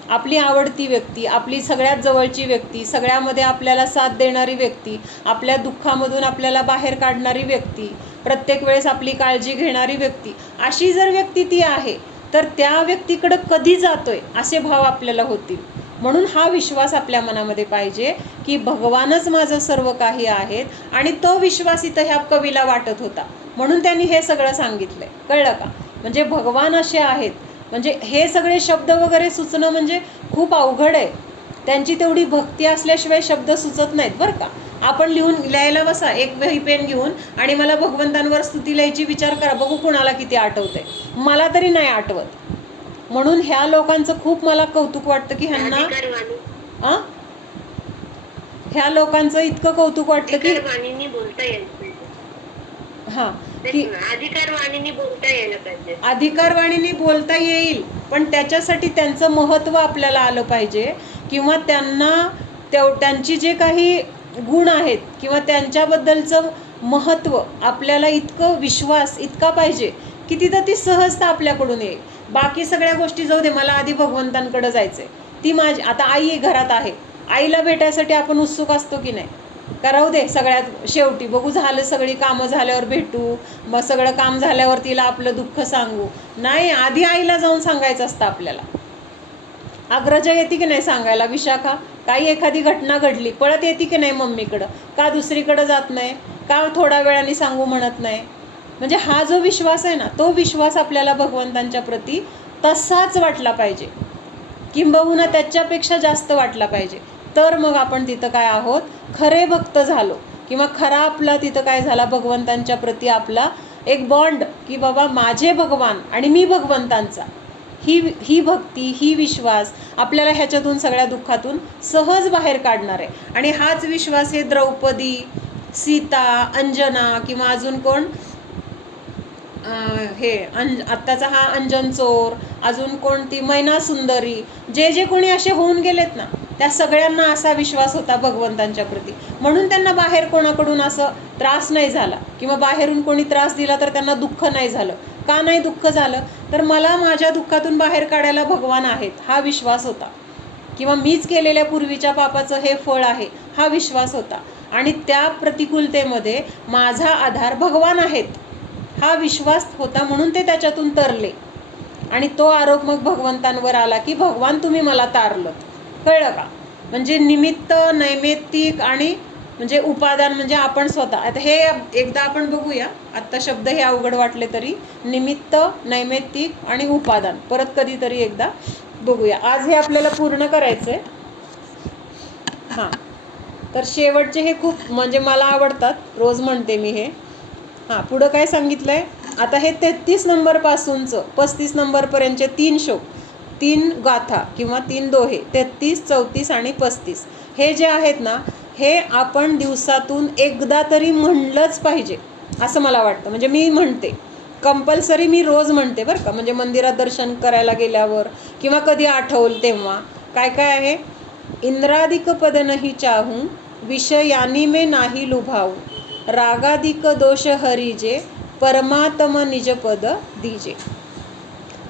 आपली आवडती व्यक्ती, आपली सगळ्यात जवळची व्यक्ती, सगळ्यामध्ये आपल्याला साथ देणारी व्यक्ती, आपल्या दुःखामधून आपल्याला बाहेर काढणारी व्यक्ती, प्रत्येक वेळेस आपली काळजी घेणारी व्यक्ती, अशी जर व्यक्ती ती आहे तर त्या व्यक्तीकडं कधी जातोय असे भाव आपल्याला होतील. म्हणून हा विश्वास आपल्या मनामध्ये पाहिजे की भगवानच माझं सर्व काही आहेत. आणि तो विश्वास इथं ह्या कवीला वाटत होता, म्हणून त्यांनी हे सगळं सांगितलंय. कळलं का? म्हणजे भगवान असे आहेत, म्हणजे हे सगळे शब्द वगैरे सुचणं म्हणजे खूप अवघड आहे. त्यांची तेवढी भक्ती असल्याशिवाय शब्द सुचत नाहीत बरं का. आपण लिहायला बसा एक वही पेन घेऊन आणि मला भगवंतांवर स्तुती लिहायची विचार करा, बघू कुणाला किती आठवतंय. मला तरी नाही आठवत. म्हणून ह्या लोकांचं खूप मला कौतुक वाटतं की ह्यांना ह्या लोकांचं इतकं कौतुक वाटतं की हां की अधिकारवाणीने बोलता येईल, पण त्याच्यासाठी त्यांचं महत्त्व आपल्याला आलं पाहिजे किंवा त्यांना त्यांची जे काही गुण आहेत किंवा त्यांच्याबद्दलचं महत्त्व आपल्याला इतकं विश्वास इतका पाहिजे की तिथं ती सहजता आपल्याकडून येईल. बाकी सगळ्या गोष्टी जाऊ दे, मला आधी भगवंतांकडे जायचं आहे. ती माझी आता आई घरात आहे, आईला भेटायसाठी आपण उत्सुक असतो की नाही? करावू दे सगळ्यात शेवटी बघू, झालं सगळी कामं झाल्यावर भेटू, मग सगळं काम झाल्यावर तिला आपलं दुःख सांगू. नाही, आधी आईला जाऊन सांगायचं असतं आपल्याला. अग्रजा येते की नाही सांगायला? विशाखा, काही एखादी घटना घडली पळत येते की नाही मम्मीकडं? का दुसरीकडं जात नाही? का थोड्या वेळाने सांगू म्हणत नाही? म्हणजे हा जो विश्वास आहे ना, तो विश्वास आपल्याला भगवंतांच्या प्रती तसाच वाटला पाहिजे, किंबहुना त्याच्यापेक्षा जास्त वाटला पाहिजे. तर मग आपण तिथं काय आहोत, खरे भक्त झालो. किंवा खरा आपला तिथं काय झाला, भगवंतांच्या प्रती आपला एक बॉन्ड की बाबा माझे भगवान आणि मी भगवंतांचा. ही भक्ती, ही विश्वास आपल्याला ह्याच्यातून सगळ्या दुःखातून सहज बाहेर काढणार आहे. आणि हाच विश्वास हे द्रौपदी, सीता, अंजना किंवा अजून कोण आत्ताचा हा अंजन चोर, अजून कोणती मैना सुंदरी, जे कोणी असे होऊन गेलेत ना, त्या सगळ्यांना असा विश्वास होता भगवंतांच्या प्रती. म्हणून त्यांना बाहेर कोणाकडून असं त्रास नाही झाला किंवा बाहेरून कोणी त्रास दिला तर त्यांना दुःख नाही झालं. का नाही दुःख झालं? तर मला माझ्या दुःखातून बाहेर काढायला भगवान आहेत हा विश्वास होता. किंवा मीच केलेल्या पूर्वीच्या पापाचं हे फळ आहे हा विश्वास होता. आणि त्या प्रतिकूलतेमध्ये माझा आधार भगवान आहेत हा विश्वास होता, म्हणून ते त्याच्यातून तरले. आणि तो आरोप मग भगवंतांवर आला की भगवान तुम्ही मला तारलं. कळलं का? म्हणजे निमित्त, नैमित्तिक आणि म्हणजे उपादान म्हणजे आपण स्वतः. आता हे एकदा आपण बघूया, आत्ता शब्द हे अवघड वाटले तरी निमित्त, नैमित्तिक आणि उपादान परत कधीतरी एकदा बघूया. आज हे आपल्याला पूर्ण करायचं आहे. हां, तर शेवटचे हे खूप म्हणजे मला आवडतात, रोज म्हणते मी हे. हां, पुढं काय सांगितलं आहे आता, हे 33 नंबरपासूनचं 35 नंबरपर्यंतचे 3 श्लोक, 3 गाथा किंवा 3 दोहे, 33, 34 आणि 35 हे जे आहेत ना, हे आपण दिवसातून एकदा तरी म्हणलंच पाहिजे असं मला वाटतं. म्हणजे मी म्हणते कंपल्सरी, मी रोज म्हणते बरं का. म्हणजे मंदिरात दर्शन करायला गेल्यावर किंवा कधी आठवलं तेव्हा. काय काय आहे? इंद्रादिक पद नाही चाहूं, विषयानी में नाही लुभाऊ, रागादिक दोष हरिजे, परमात्म निजपद दीजे.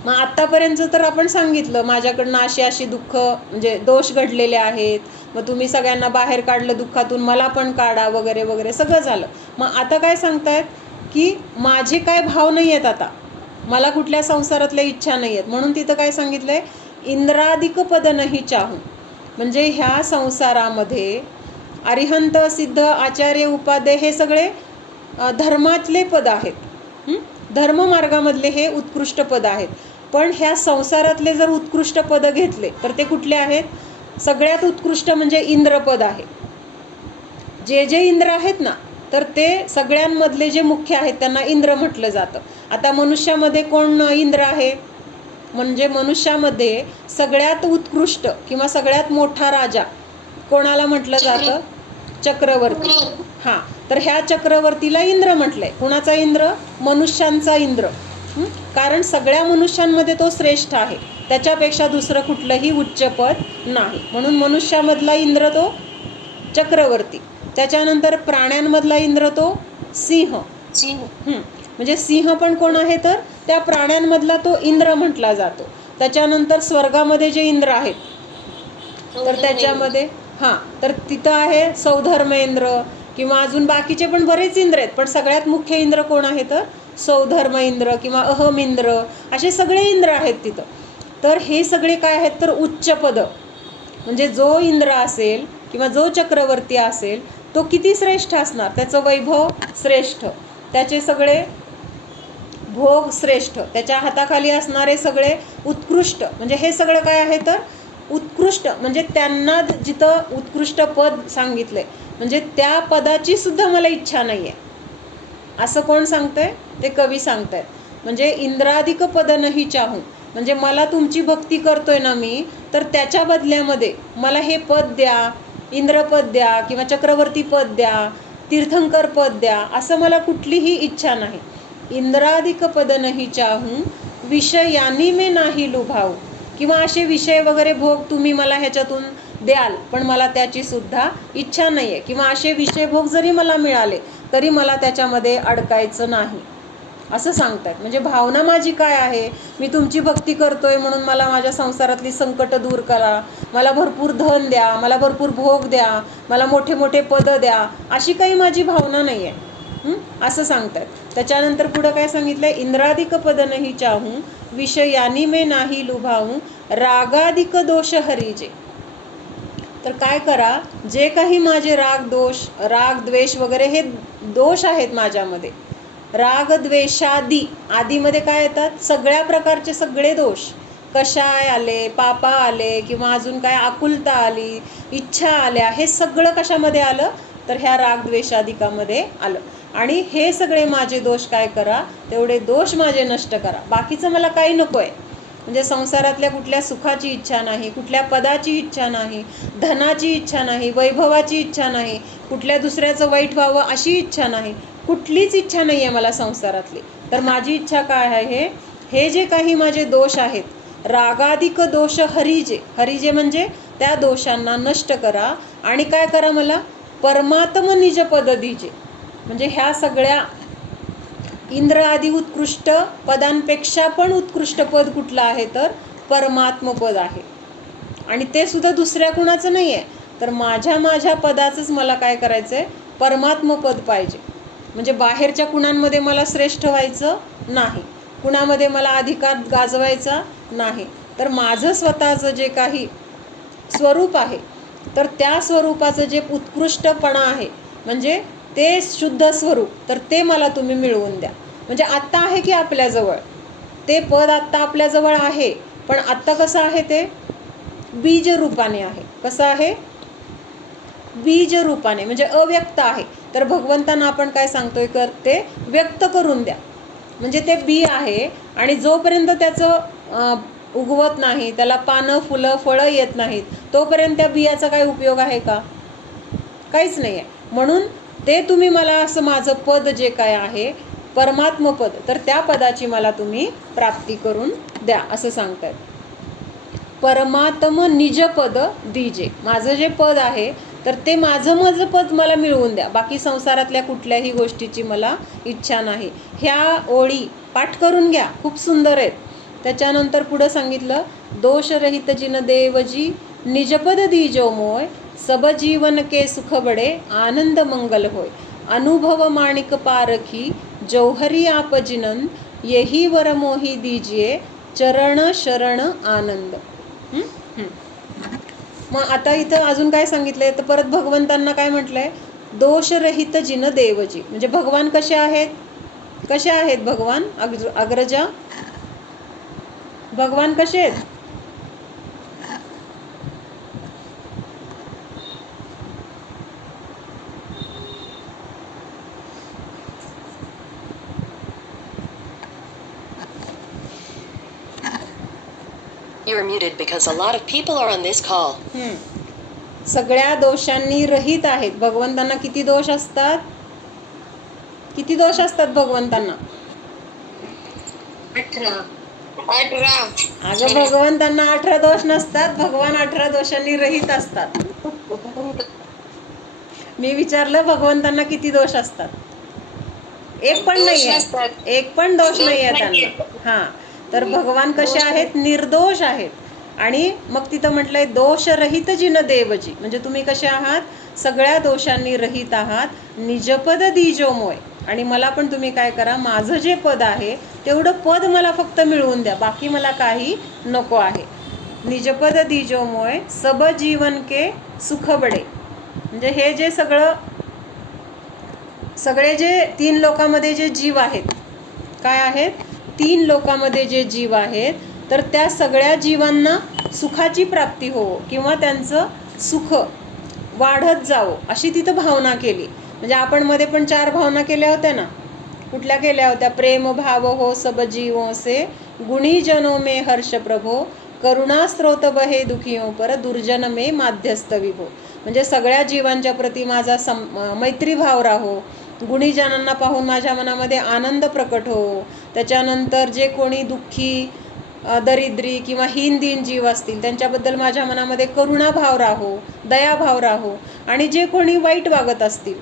मग आत्तापर्यंत तर आपण सांगितलं माझ्याकडनं अशी दुःख म्हणजे दोष घडलेले आहेत, मग तुम्ही सगळ्यांना बाहेर काढलं दुःखातून, मला पण काढा वगैरे वगैरे सगळं झालं. मग आता काय सांगतायत की माझे काय भाव नाही आहेत, आता मला कुठल्या संसारातल्या इच्छा नाही आहेत. म्हणून तिथं काय सांगितलं आहे, इंद्रादिक पद नाही चाहूं. म्हणजे ह्या संसारामध्ये अरिहंत, सिद्ध, आचार्य, उपाध्ये हे सगळे धर्मातले पद आहेत. धर्ममार्गामधले हे उत्कृष्ट पद आहेत. पण ह्या संसारातले जर उत्कृष्ट पद घेतले तर ते कुठले आहेत? सगळ्यात उत्कृष्ट म्हणजे इंद्रपद आहे. जे इंद्र आहेत ना, तर ते सगळ्यांमधले जे मुख्य आहेत त्यांना इंद्र म्हटलं जातं. आता मनुष्यामध्ये कोण इंद्र आहे? म्हणजे मनुष्यामध्ये सगळ्यात उत्कृष्ट किंवा सगळ्यात मोठा राजा कोणाला म्हटलं जातं? चक्रवर्ती. हां, तर ह्या चक्रवर्तीला इंद्र म्हटलंय. कुणाचा इंद्र? मनुष्यांचा इंद्र. कारण सगळ्या मनुष्यांमध्ये तो श्रेष्ठ आहे, त्याच्यापेक्षा दुसरं कुठलंही उच्चपद नाही. म्हणून मनुष्यामधला इंद्र तो चक्रवर्ती. त्याच्यानंतर प्राण्यांमधला इंद्र तो सिंह. म्हणजे सिंह पण कोण आहे? तर त्या प्राण्यांमधला तो इंद्र म्हटला जातो. त्याच्यानंतर स्वर्गामध्ये जे इंद्र आहेत तर त्याच्यामध्ये तर तिथं आहे सौधर्मेंद्र, किंवा अजून बाकीचे पण बरेच इंद्र आहेत, पण सगळ्यात मुख्य इंद्र कोण आहे तर सौधर्म इंद्र किंवा अहम इंद्र, असे सगळे इंद्र आहेत तिथं. तर हे सगळे काय आहेत तर उच्च पद. म्हणजे जो इंद्र असेल किंवा जो चक्रवर्ती असेल तो किती श्रेष्ठ असणार, त्याचं वैभव श्रेष्ठ, त्याचे सगळे भोग श्रेष्ठ, त्याच्या हाताखाली असणारे सगळे उत्कृष्ट. म्हणजे हे सगळं काय आहे तर उत्कृष्ट. म्हणजे त्यांना जिथं उत्कृष्ट पद सांगितलंय म्हणजे त्या पदाची सुद्धा मला इच्छा नाही आहे, असं कोण सांगतंय, ते कवी सांगतायत. म्हणजे इंद्राधिक पद नाही चाहू, म्हणजे मला तुमची भक्ती करतोय ना मी, तर त्याच्या बदल्यामध्ये मला हे पद द्या, इंद्रपद द्या किंवा चक्रवर्ती पद द्या, तीर्थंकर पद द्या, असं मला कुठलीही इच्छा नाही. इंद्राधिक पद नाही चाहू विषयानी मे नाही लुभाऊ, किंवा असे विषय वगैरे भोग तुम्ही मला ह्याच्यातून द्याल पण मला त्याची सुद्धा इच्छा नाही आहे, किंवा असे विषय भोग जरी मला मिळाले तरी मला त्याच्यामध्ये अडकायचं नाही, असं सांगतात. म्हणजे भावना माझी काय आहे, मी तुमची भक्ती करतोय म्हणून मला माझ्या संसारातली संकट दूर करा, मला भरपूर धन द्या, मला भरपूर भोग द्या, मला मोठे मोठे पदं द्या, अशी काही माझी भावना नाही आहे, असं सांगतात. त्याच्यानंतर पुढं काय सांगितलंय, इंद्राधिक पद नाही चाहू विषयानी मे नाही लुभाऊ रागाधिक दोष हरीजे. तर काय करा, जे काही माझे राग दोष, राग द्वेष वगैरे हे दोष आहेत माझ्यामध्ये, राग द्वेषादी, आदीमध्ये काय येतात सगळ्या प्रकारचे सगळे दोष, कशाय आले, पापा आले किंवा अजून काय आकुलता आली, इच्छा आल्या, हे सगळं कशामध्ये आलं तर ह्या राग द्वेषाधिकामध्ये आलं. आणि हे सगळे माझे दोष काय करा, तेवढे दोष माझे नष्ट करा, बाकीचं मला काही नको आहे. म्हणजे संसारातल्या कुठल्या सुखाची इच्छा नाही, कुठल्या पदाची इच्छा नाही, धनाची इच्छा नाही, वैभवाची इच्छा नाही, कुठल्या दुसऱ्याचं वाईट व्हावं अशी इच्छा नाही, कुठलीच इच्छा नाही आहे मला संसारातली. तर माझी इच्छा काय आहे, हे जे काही माझे दोष आहेत रागाधिक दोष हरिजे, हरिजे म्हणजे त्या दोषांना नष्ट करा आणि काय करा, मला परमात्म निज पद दीजे. म्हणजे ह्या सगळ्या इंद्र आदी उत्कृष्ट पदांपेक्षा पण उत्कृष्ट पद कुठलं आहे तर परमात्म पद आहे. आणि ते सुद्धा दुसऱ्या कुणाचं नाही आहे, तर माझ्या पदाचंच मला काय करायचं आहे, परमात्म पद पाहिजे. म्हणजे बाहेरच्या कुणांमध्ये मला श्रेष्ठ व्हायचं नाही, कुणामध्ये मला अधिकार गाजवायचा नाही, तर माझं स्वतःचं जे काही स्वरूप आहे तर त्या स्वरूपाचं जे उत्कृष्टपणा आहे म्हणजे ते शुद्ध स्वरूप, तर ते मला तुम्ही मिळवून द्या. म्हणजे आत्ता आहे की आपल्याजवळ ते पद, आत्ता आपल्याजवळ आहे, पण आत्ता कसं आहे ते बीज रूपाने आहे. कसं आहे, बीज रूपाने, म्हणजे अव्यक्त आहे. तर भगवंतांना आपण काय सांगतोय, कर ते व्यक्त करून द्या. म्हणजे ते बी आहे आणि जोपर्यंत त्याचं उगवत नाही, त्याला पानं फुलं फळं येत नाहीत, तोपर्यंत त्या बियाचा काय उपयोग आहे का, काहीच नाही आहे. म्हणून ते तुम्ही मला असं माझं पद जे काय आहे परमात्म पद, तर त्या पदाची मला तुम्ही प्राप्ती करून द्या असं सांगतात. परमात्म निज पद दीजे, माझं जे पद आहे तर ते माझं पद मला मिळवून द्या, बाकी संसारातल्या कुठल्याही गोष्टीची मला इच्छा नाही. ह्या ओळी पाठ करून घ्या, खूप सुंदर आहेत. त्याच्यानंतर पुढं सांगितलं, दोषरहित जिन देवजी निजपद दीजो मोय सब जीवन के सुख बडे आनंद मंगल होय अनुभव माणिक पारखी जौहरी आप जिनन यही वर मोही दीजिये चरण शरण आनंद. मग आता इथं अजून काय सांगितलंय तर परत भगवंतांना काय म्हटलंय, दोषरहित जिन देवजी. म्हणजे भगवान कसे आहेत, कसे आहेत भगवान अग्रजा, भगवान कसे आहेत, You are muted because a lot of people are on this call. सगळ्या दोषांनी रहित आहेत. भगवंतांना किती दोष असतात, किती दोष असतात भगवंतांना, 18. अगं भगवंतांना 18 दोष नसतात, भगवान 18 दोषांनी रहित असतात. मी विचारलं भगवंतांना किती दोष असतात, एक पण नाही आहे, एक पण दोष नाही आहे त्यांना. हां, तर भगवान कसे आहेत, निर्दोष आहेत. आणि मग तिथं म्हटलंय दोषरहित जिन देवजी, म्हणजे तुम्ही कसे आहात, सगळ्या दोषांनी रहित आहात, निजपद दिजो मोय. आणि मला पण तुम्ही काय करा, माझं जे पद आहे तेवढं पद मला फक्त मिळवून द्या, बाकी मला काही नको आहे. निजपद दिजो मोय सब जीवन के सुख बडे. म्हणजे हे जे सगळे जे 3 लोकांमध्ये जे जीव आहेत, काय आहेत, 3 लोकांमध्ये जे जीव आहेत, तर त्या सगळ्या जीवांना सुखाची प्राप्ती हो किंवा त्यांचं सुख वाढत जावो अशी तिथं भावना केली. म्हणजे आपण मध्ये पण 4 भावना केल्या होत्या ना. कुठल्या केल्या होत्या? प्रेम भाव हो सब जीवों से, गुणी जनों में हर्ष प्रभो, करुणा स्त्रोत बहे दुखियों पर, दुर्जन में माध्यस्थ विभो. म्हणजे सगळ्या जीवांच्या प्रती माझा मैत्री भाव राहो, गुणीजनांना पाहून माझ्या मनामध्ये आनंद प्रकट हो. त्याच्यानंतर जे कोणी दुःखी, दरिद्री किंवा हीनदीन जीव असतील त्यांच्याबद्दल माझ्या मनामध्ये करुणाभाव राहो, दयाभाव राहो. आणि जे कोणी वाईट वागत असतील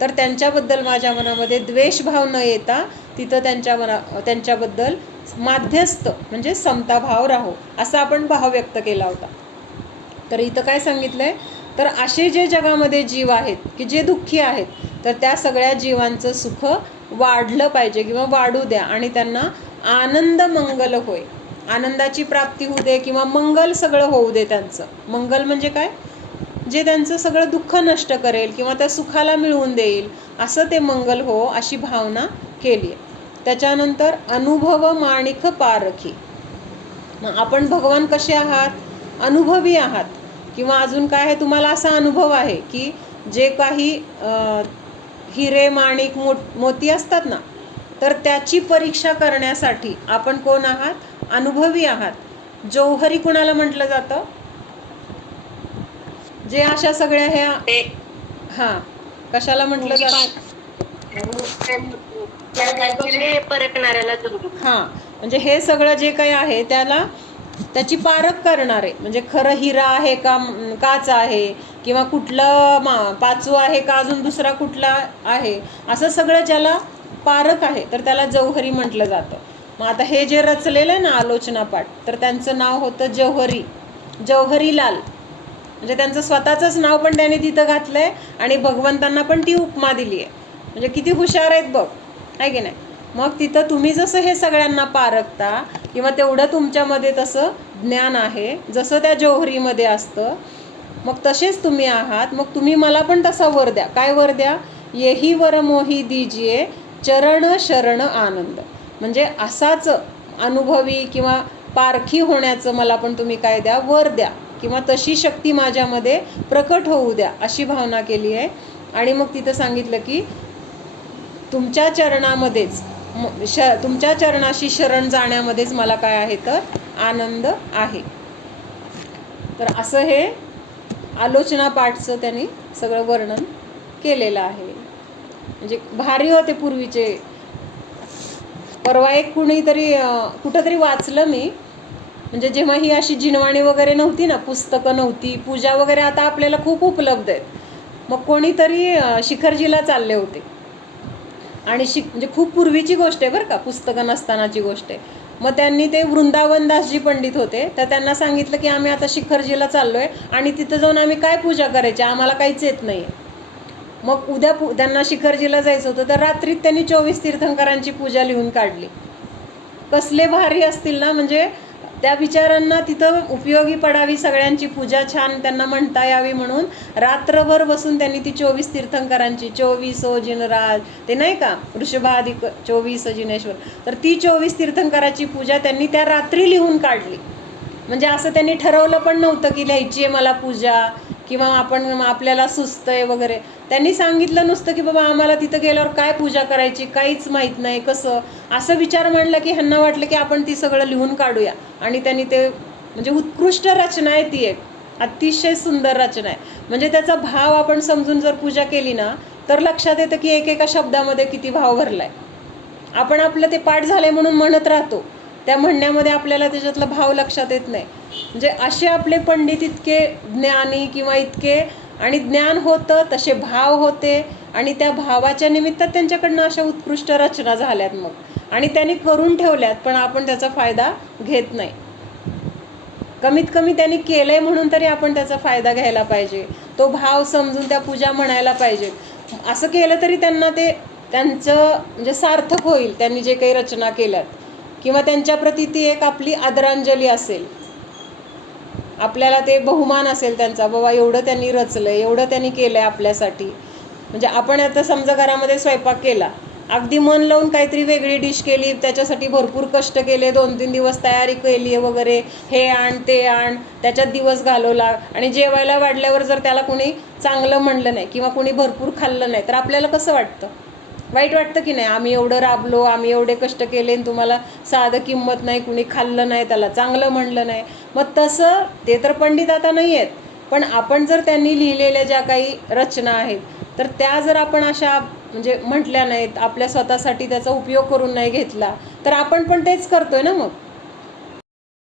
तर त्यांच्याबद्दल माझ्या मनामध्ये द्वेषभाव न येता तिथं त्यांच्याबद्दल माध्यस्थ म्हणजे समताभाव राहो, असा आपण भाव व्यक्त केला होता. तर इथं काय सांगितलंय, तर असे जे जगामध्ये जीव आहेत की जे दुःखी आहेत, तर त्या सगळ्या जीवांचं सुख वाढलं पाहिजे किंवा वाढू द्या आणि त्यांना आनंद मंगल होय, आनंदाची प्राप्ती होऊ दे किंवा मंगल सगळं होऊ दे. त्यांचं मंगल म्हणजे काय, जे त्यांचं सगळं दुःख नष्ट करेल किंवा त्या सुखाला मिळवून देईल असं ते मंगल हो, अशी भावना केली आहे. त्याच्यानंतर अनुभव माणिक पारखी. मग आपण भगवान कसे आहात, अनुभवी आहात. किंवा अजून काय आहे, तुम्हाला असा अनुभव आहे की जे काही हिरे माणिक मोती असतात ना, तर त्याची परीक्षा करण्यासाठी आपण कोण आहात, अनुभवी आहात. जौहरी कुणाला म्हटलं जातं, जे अशा सगळ्या ह्या कशाला म्हटलं जातं, म्हणजे हे सगळं जे काही आहे त्याची पारख करणारे, म्हणजे खरं हिरा आहे का काच आहे किंवा कुठलं पाचू आहे का अजून दुसरा कुठला आहे, असं सगळं ज्याला पारख आहे तर त्याला जौहरी म्हटलं जातं. मग आता हे जे रचलेलं आहे ना आलोचना पाठ, तर त्यांचं नाव होतं जौहरीलाल. म्हणजे त्यांचं स्वतःचंच नाव पण त्याने तिथं घातलंय आणि भगवंतांना पण ती उपमा दिली आहे. म्हणजे किती हुशार आहेत बघ, आहे की नाही. मग तिथं तुम्ही जसं हे सगळ्यांना पारखता किंवा तेवढं तुमच्यामध्ये तसं ज्ञान आहे जसं त्या जौहरीमध्ये असतं, मग तसेच तुम्ही आहात. मग तुम्ही मला पण तसा वर द्या. काय वर द्या, येही वर मोही दीजिये चरण शरण आनंद. म्हणजे असाच अनुभवी किंवा पारखी होण्याचं मला पण तुम्ही काय द्या, वर द्या किंवा तशी शक्ती माझ्यामध्ये प्रकट होऊ द्या, अशी भावना केली आहे. आणि मग तिथं सांगितलं की तुमच्या चरणामध्येच तुमच्या चरणाशी शरण जाण्यामध्येच मला काय आहे, तर आनंद आहे. तर असं हे आलोचना पाठचं त्यांनी सगळं वर्णन केलेलं आहे. म्हणजे भारी होते पूर्वीचे. परवा एक कुठंतरी वाचलं मी, म्हणजे जेव्हा ही अशी जिनवाणी वगैरे नव्हती ना, पुस्तकं नव्हती, पूजा वगैरे आता आपल्याला खूप उपलब्ध आहेत. मग कोणीतरी शिखरजीला चालले होते आणि म्हणजे खूप पूर्वीची गोष्ट आहे बरं का, पुस्तकं नसतानाची गोष्ट आहे. मग त्यांनी ते वृंदावनदासजी पंडित होते, तर त्यांना सांगितलं की आम्ही आता शिखरजीला चाललो आहे आणि तिथं जाऊन आम्ही काय पूजा करायची, आम्हाला काहीच येत नाही. मग उद्या त्यांना शिखरजीला जायचं होतं, तर रात्रीत त्यांनी 24 तीर्थंकरांची पूजा लिहून काढली. कसले भारी असतील ना, म्हणजे त्या विचारांना तिथं उपयोगी पडावी, सगळ्यांची पूजा छान त्यांना म्हणता यावी म्हणून रात्रभर बसून त्यांनी ती 24 तीर्थंकरांची 24 जिनराज, ते नाही का वृषभाधिक 24 जिनेश्वर, तर ती 24 तीर्थंकराची पूजा त्यांनी त्या रात्री लिहून काढली. म्हणजे असं त्यांनी ठरवलं पण नव्हतं की लिहायची आहे मला पूजा किंवा आपल्याला सुस्त आहे वगैरे. त्यांनी सांगितलं नुसतं की बाबा आम्हाला तिथं गेल्यावर काय पूजा करायची काहीच माहीत नाही, कसं असं विचार मांडला की ह्यांना वाटलं की आपण ती सगळं लिहून काढूया. आणि त्यांनी ते म्हणजे उत्कृष्ट रचना आहे ती, एक अतिशय सुंदर रचना आहे. म्हणजे त्याचा भाव आपण समजून जर पूजा केली ना, तर लक्षात येतं की एकेका शब्दामध्ये किती भाव भरलाय. आपण आपलं ते पाठ झाले म्हणून म्हणत राहतो, त्या म्हणण्यामध्ये आपल्याला त्याच्यातला भाव लक्षात येत नाही. म्हणजे असे आपले पंडित इतके ज्ञानी किंवा इतके, आणि ज्ञान होतं तसे भाव होते आणि त्या भावाच्या निमित्तात त्यांच्याकडनं अशा उत्कृष्ट रचना झाल्यात मग, आणि त्यांनी करून ठेवल्यात, पण आपण त्याचा फायदा घेत नाही. कमीत कमी त्यांनी केलंय म्हणून तरी आपण त्याचा फायदा घ्यायला पाहिजे. तो भाव समजून त्या पूजा म्हणायला पाहिजेत. असं केलं तरी त्यांना ते त्यांचं म्हणजे सार्थक होईल, त्यांनी जे काही रचना केल्यात, किंवा त्यांच्याप्रती ती एक आपली आदरांजली असेल, आपल्याला ते बहुमान असेल त्यांचा, बाबा एवढं त्यांनी रचलं, एवढं त्यांनी केलं आहे आपल्यासाठी. म्हणजे आपण आता समजा घरामध्ये स्वयंपाक केला, अगदी मन लावून काहीतरी वेगळी डिश केली, त्याच्यासाठी भरपूर कष्ट केले, 2-3 दिवस तयारी केली वगैरे, हे आण ते आण, त्याच्यात दिवस घालवला, आणि जेवायला वाढल्यावर जर त्याला कोणी चांगलं म्हणलं नाही किंवा कोणी भरपूर खाल्लं नाही, तर आपल्याला कसं वाटतं? वाईट वाटतं की नाही? आम्ही एवढं राबलो, आम्ही एवढे कष्ट केले, आणि तुम्हाला साधं किंमत नाही, कुणी खाल्लं नाही, त्याला चांगलं म्हणलं नाही. मग तसं ते तर पंडित आता नाही आहेत, पण आपण जर त्यांनी लिहिलेल्या ज्या काही रचना आहेत तर त्या जर आपण अशा म्हणजे म्हटल्या नाहीत, आपल्या स्वतःसाठी त्याचा उपयोग करून नाही घेतला, तर आपण पण तेच करतोय ना. मग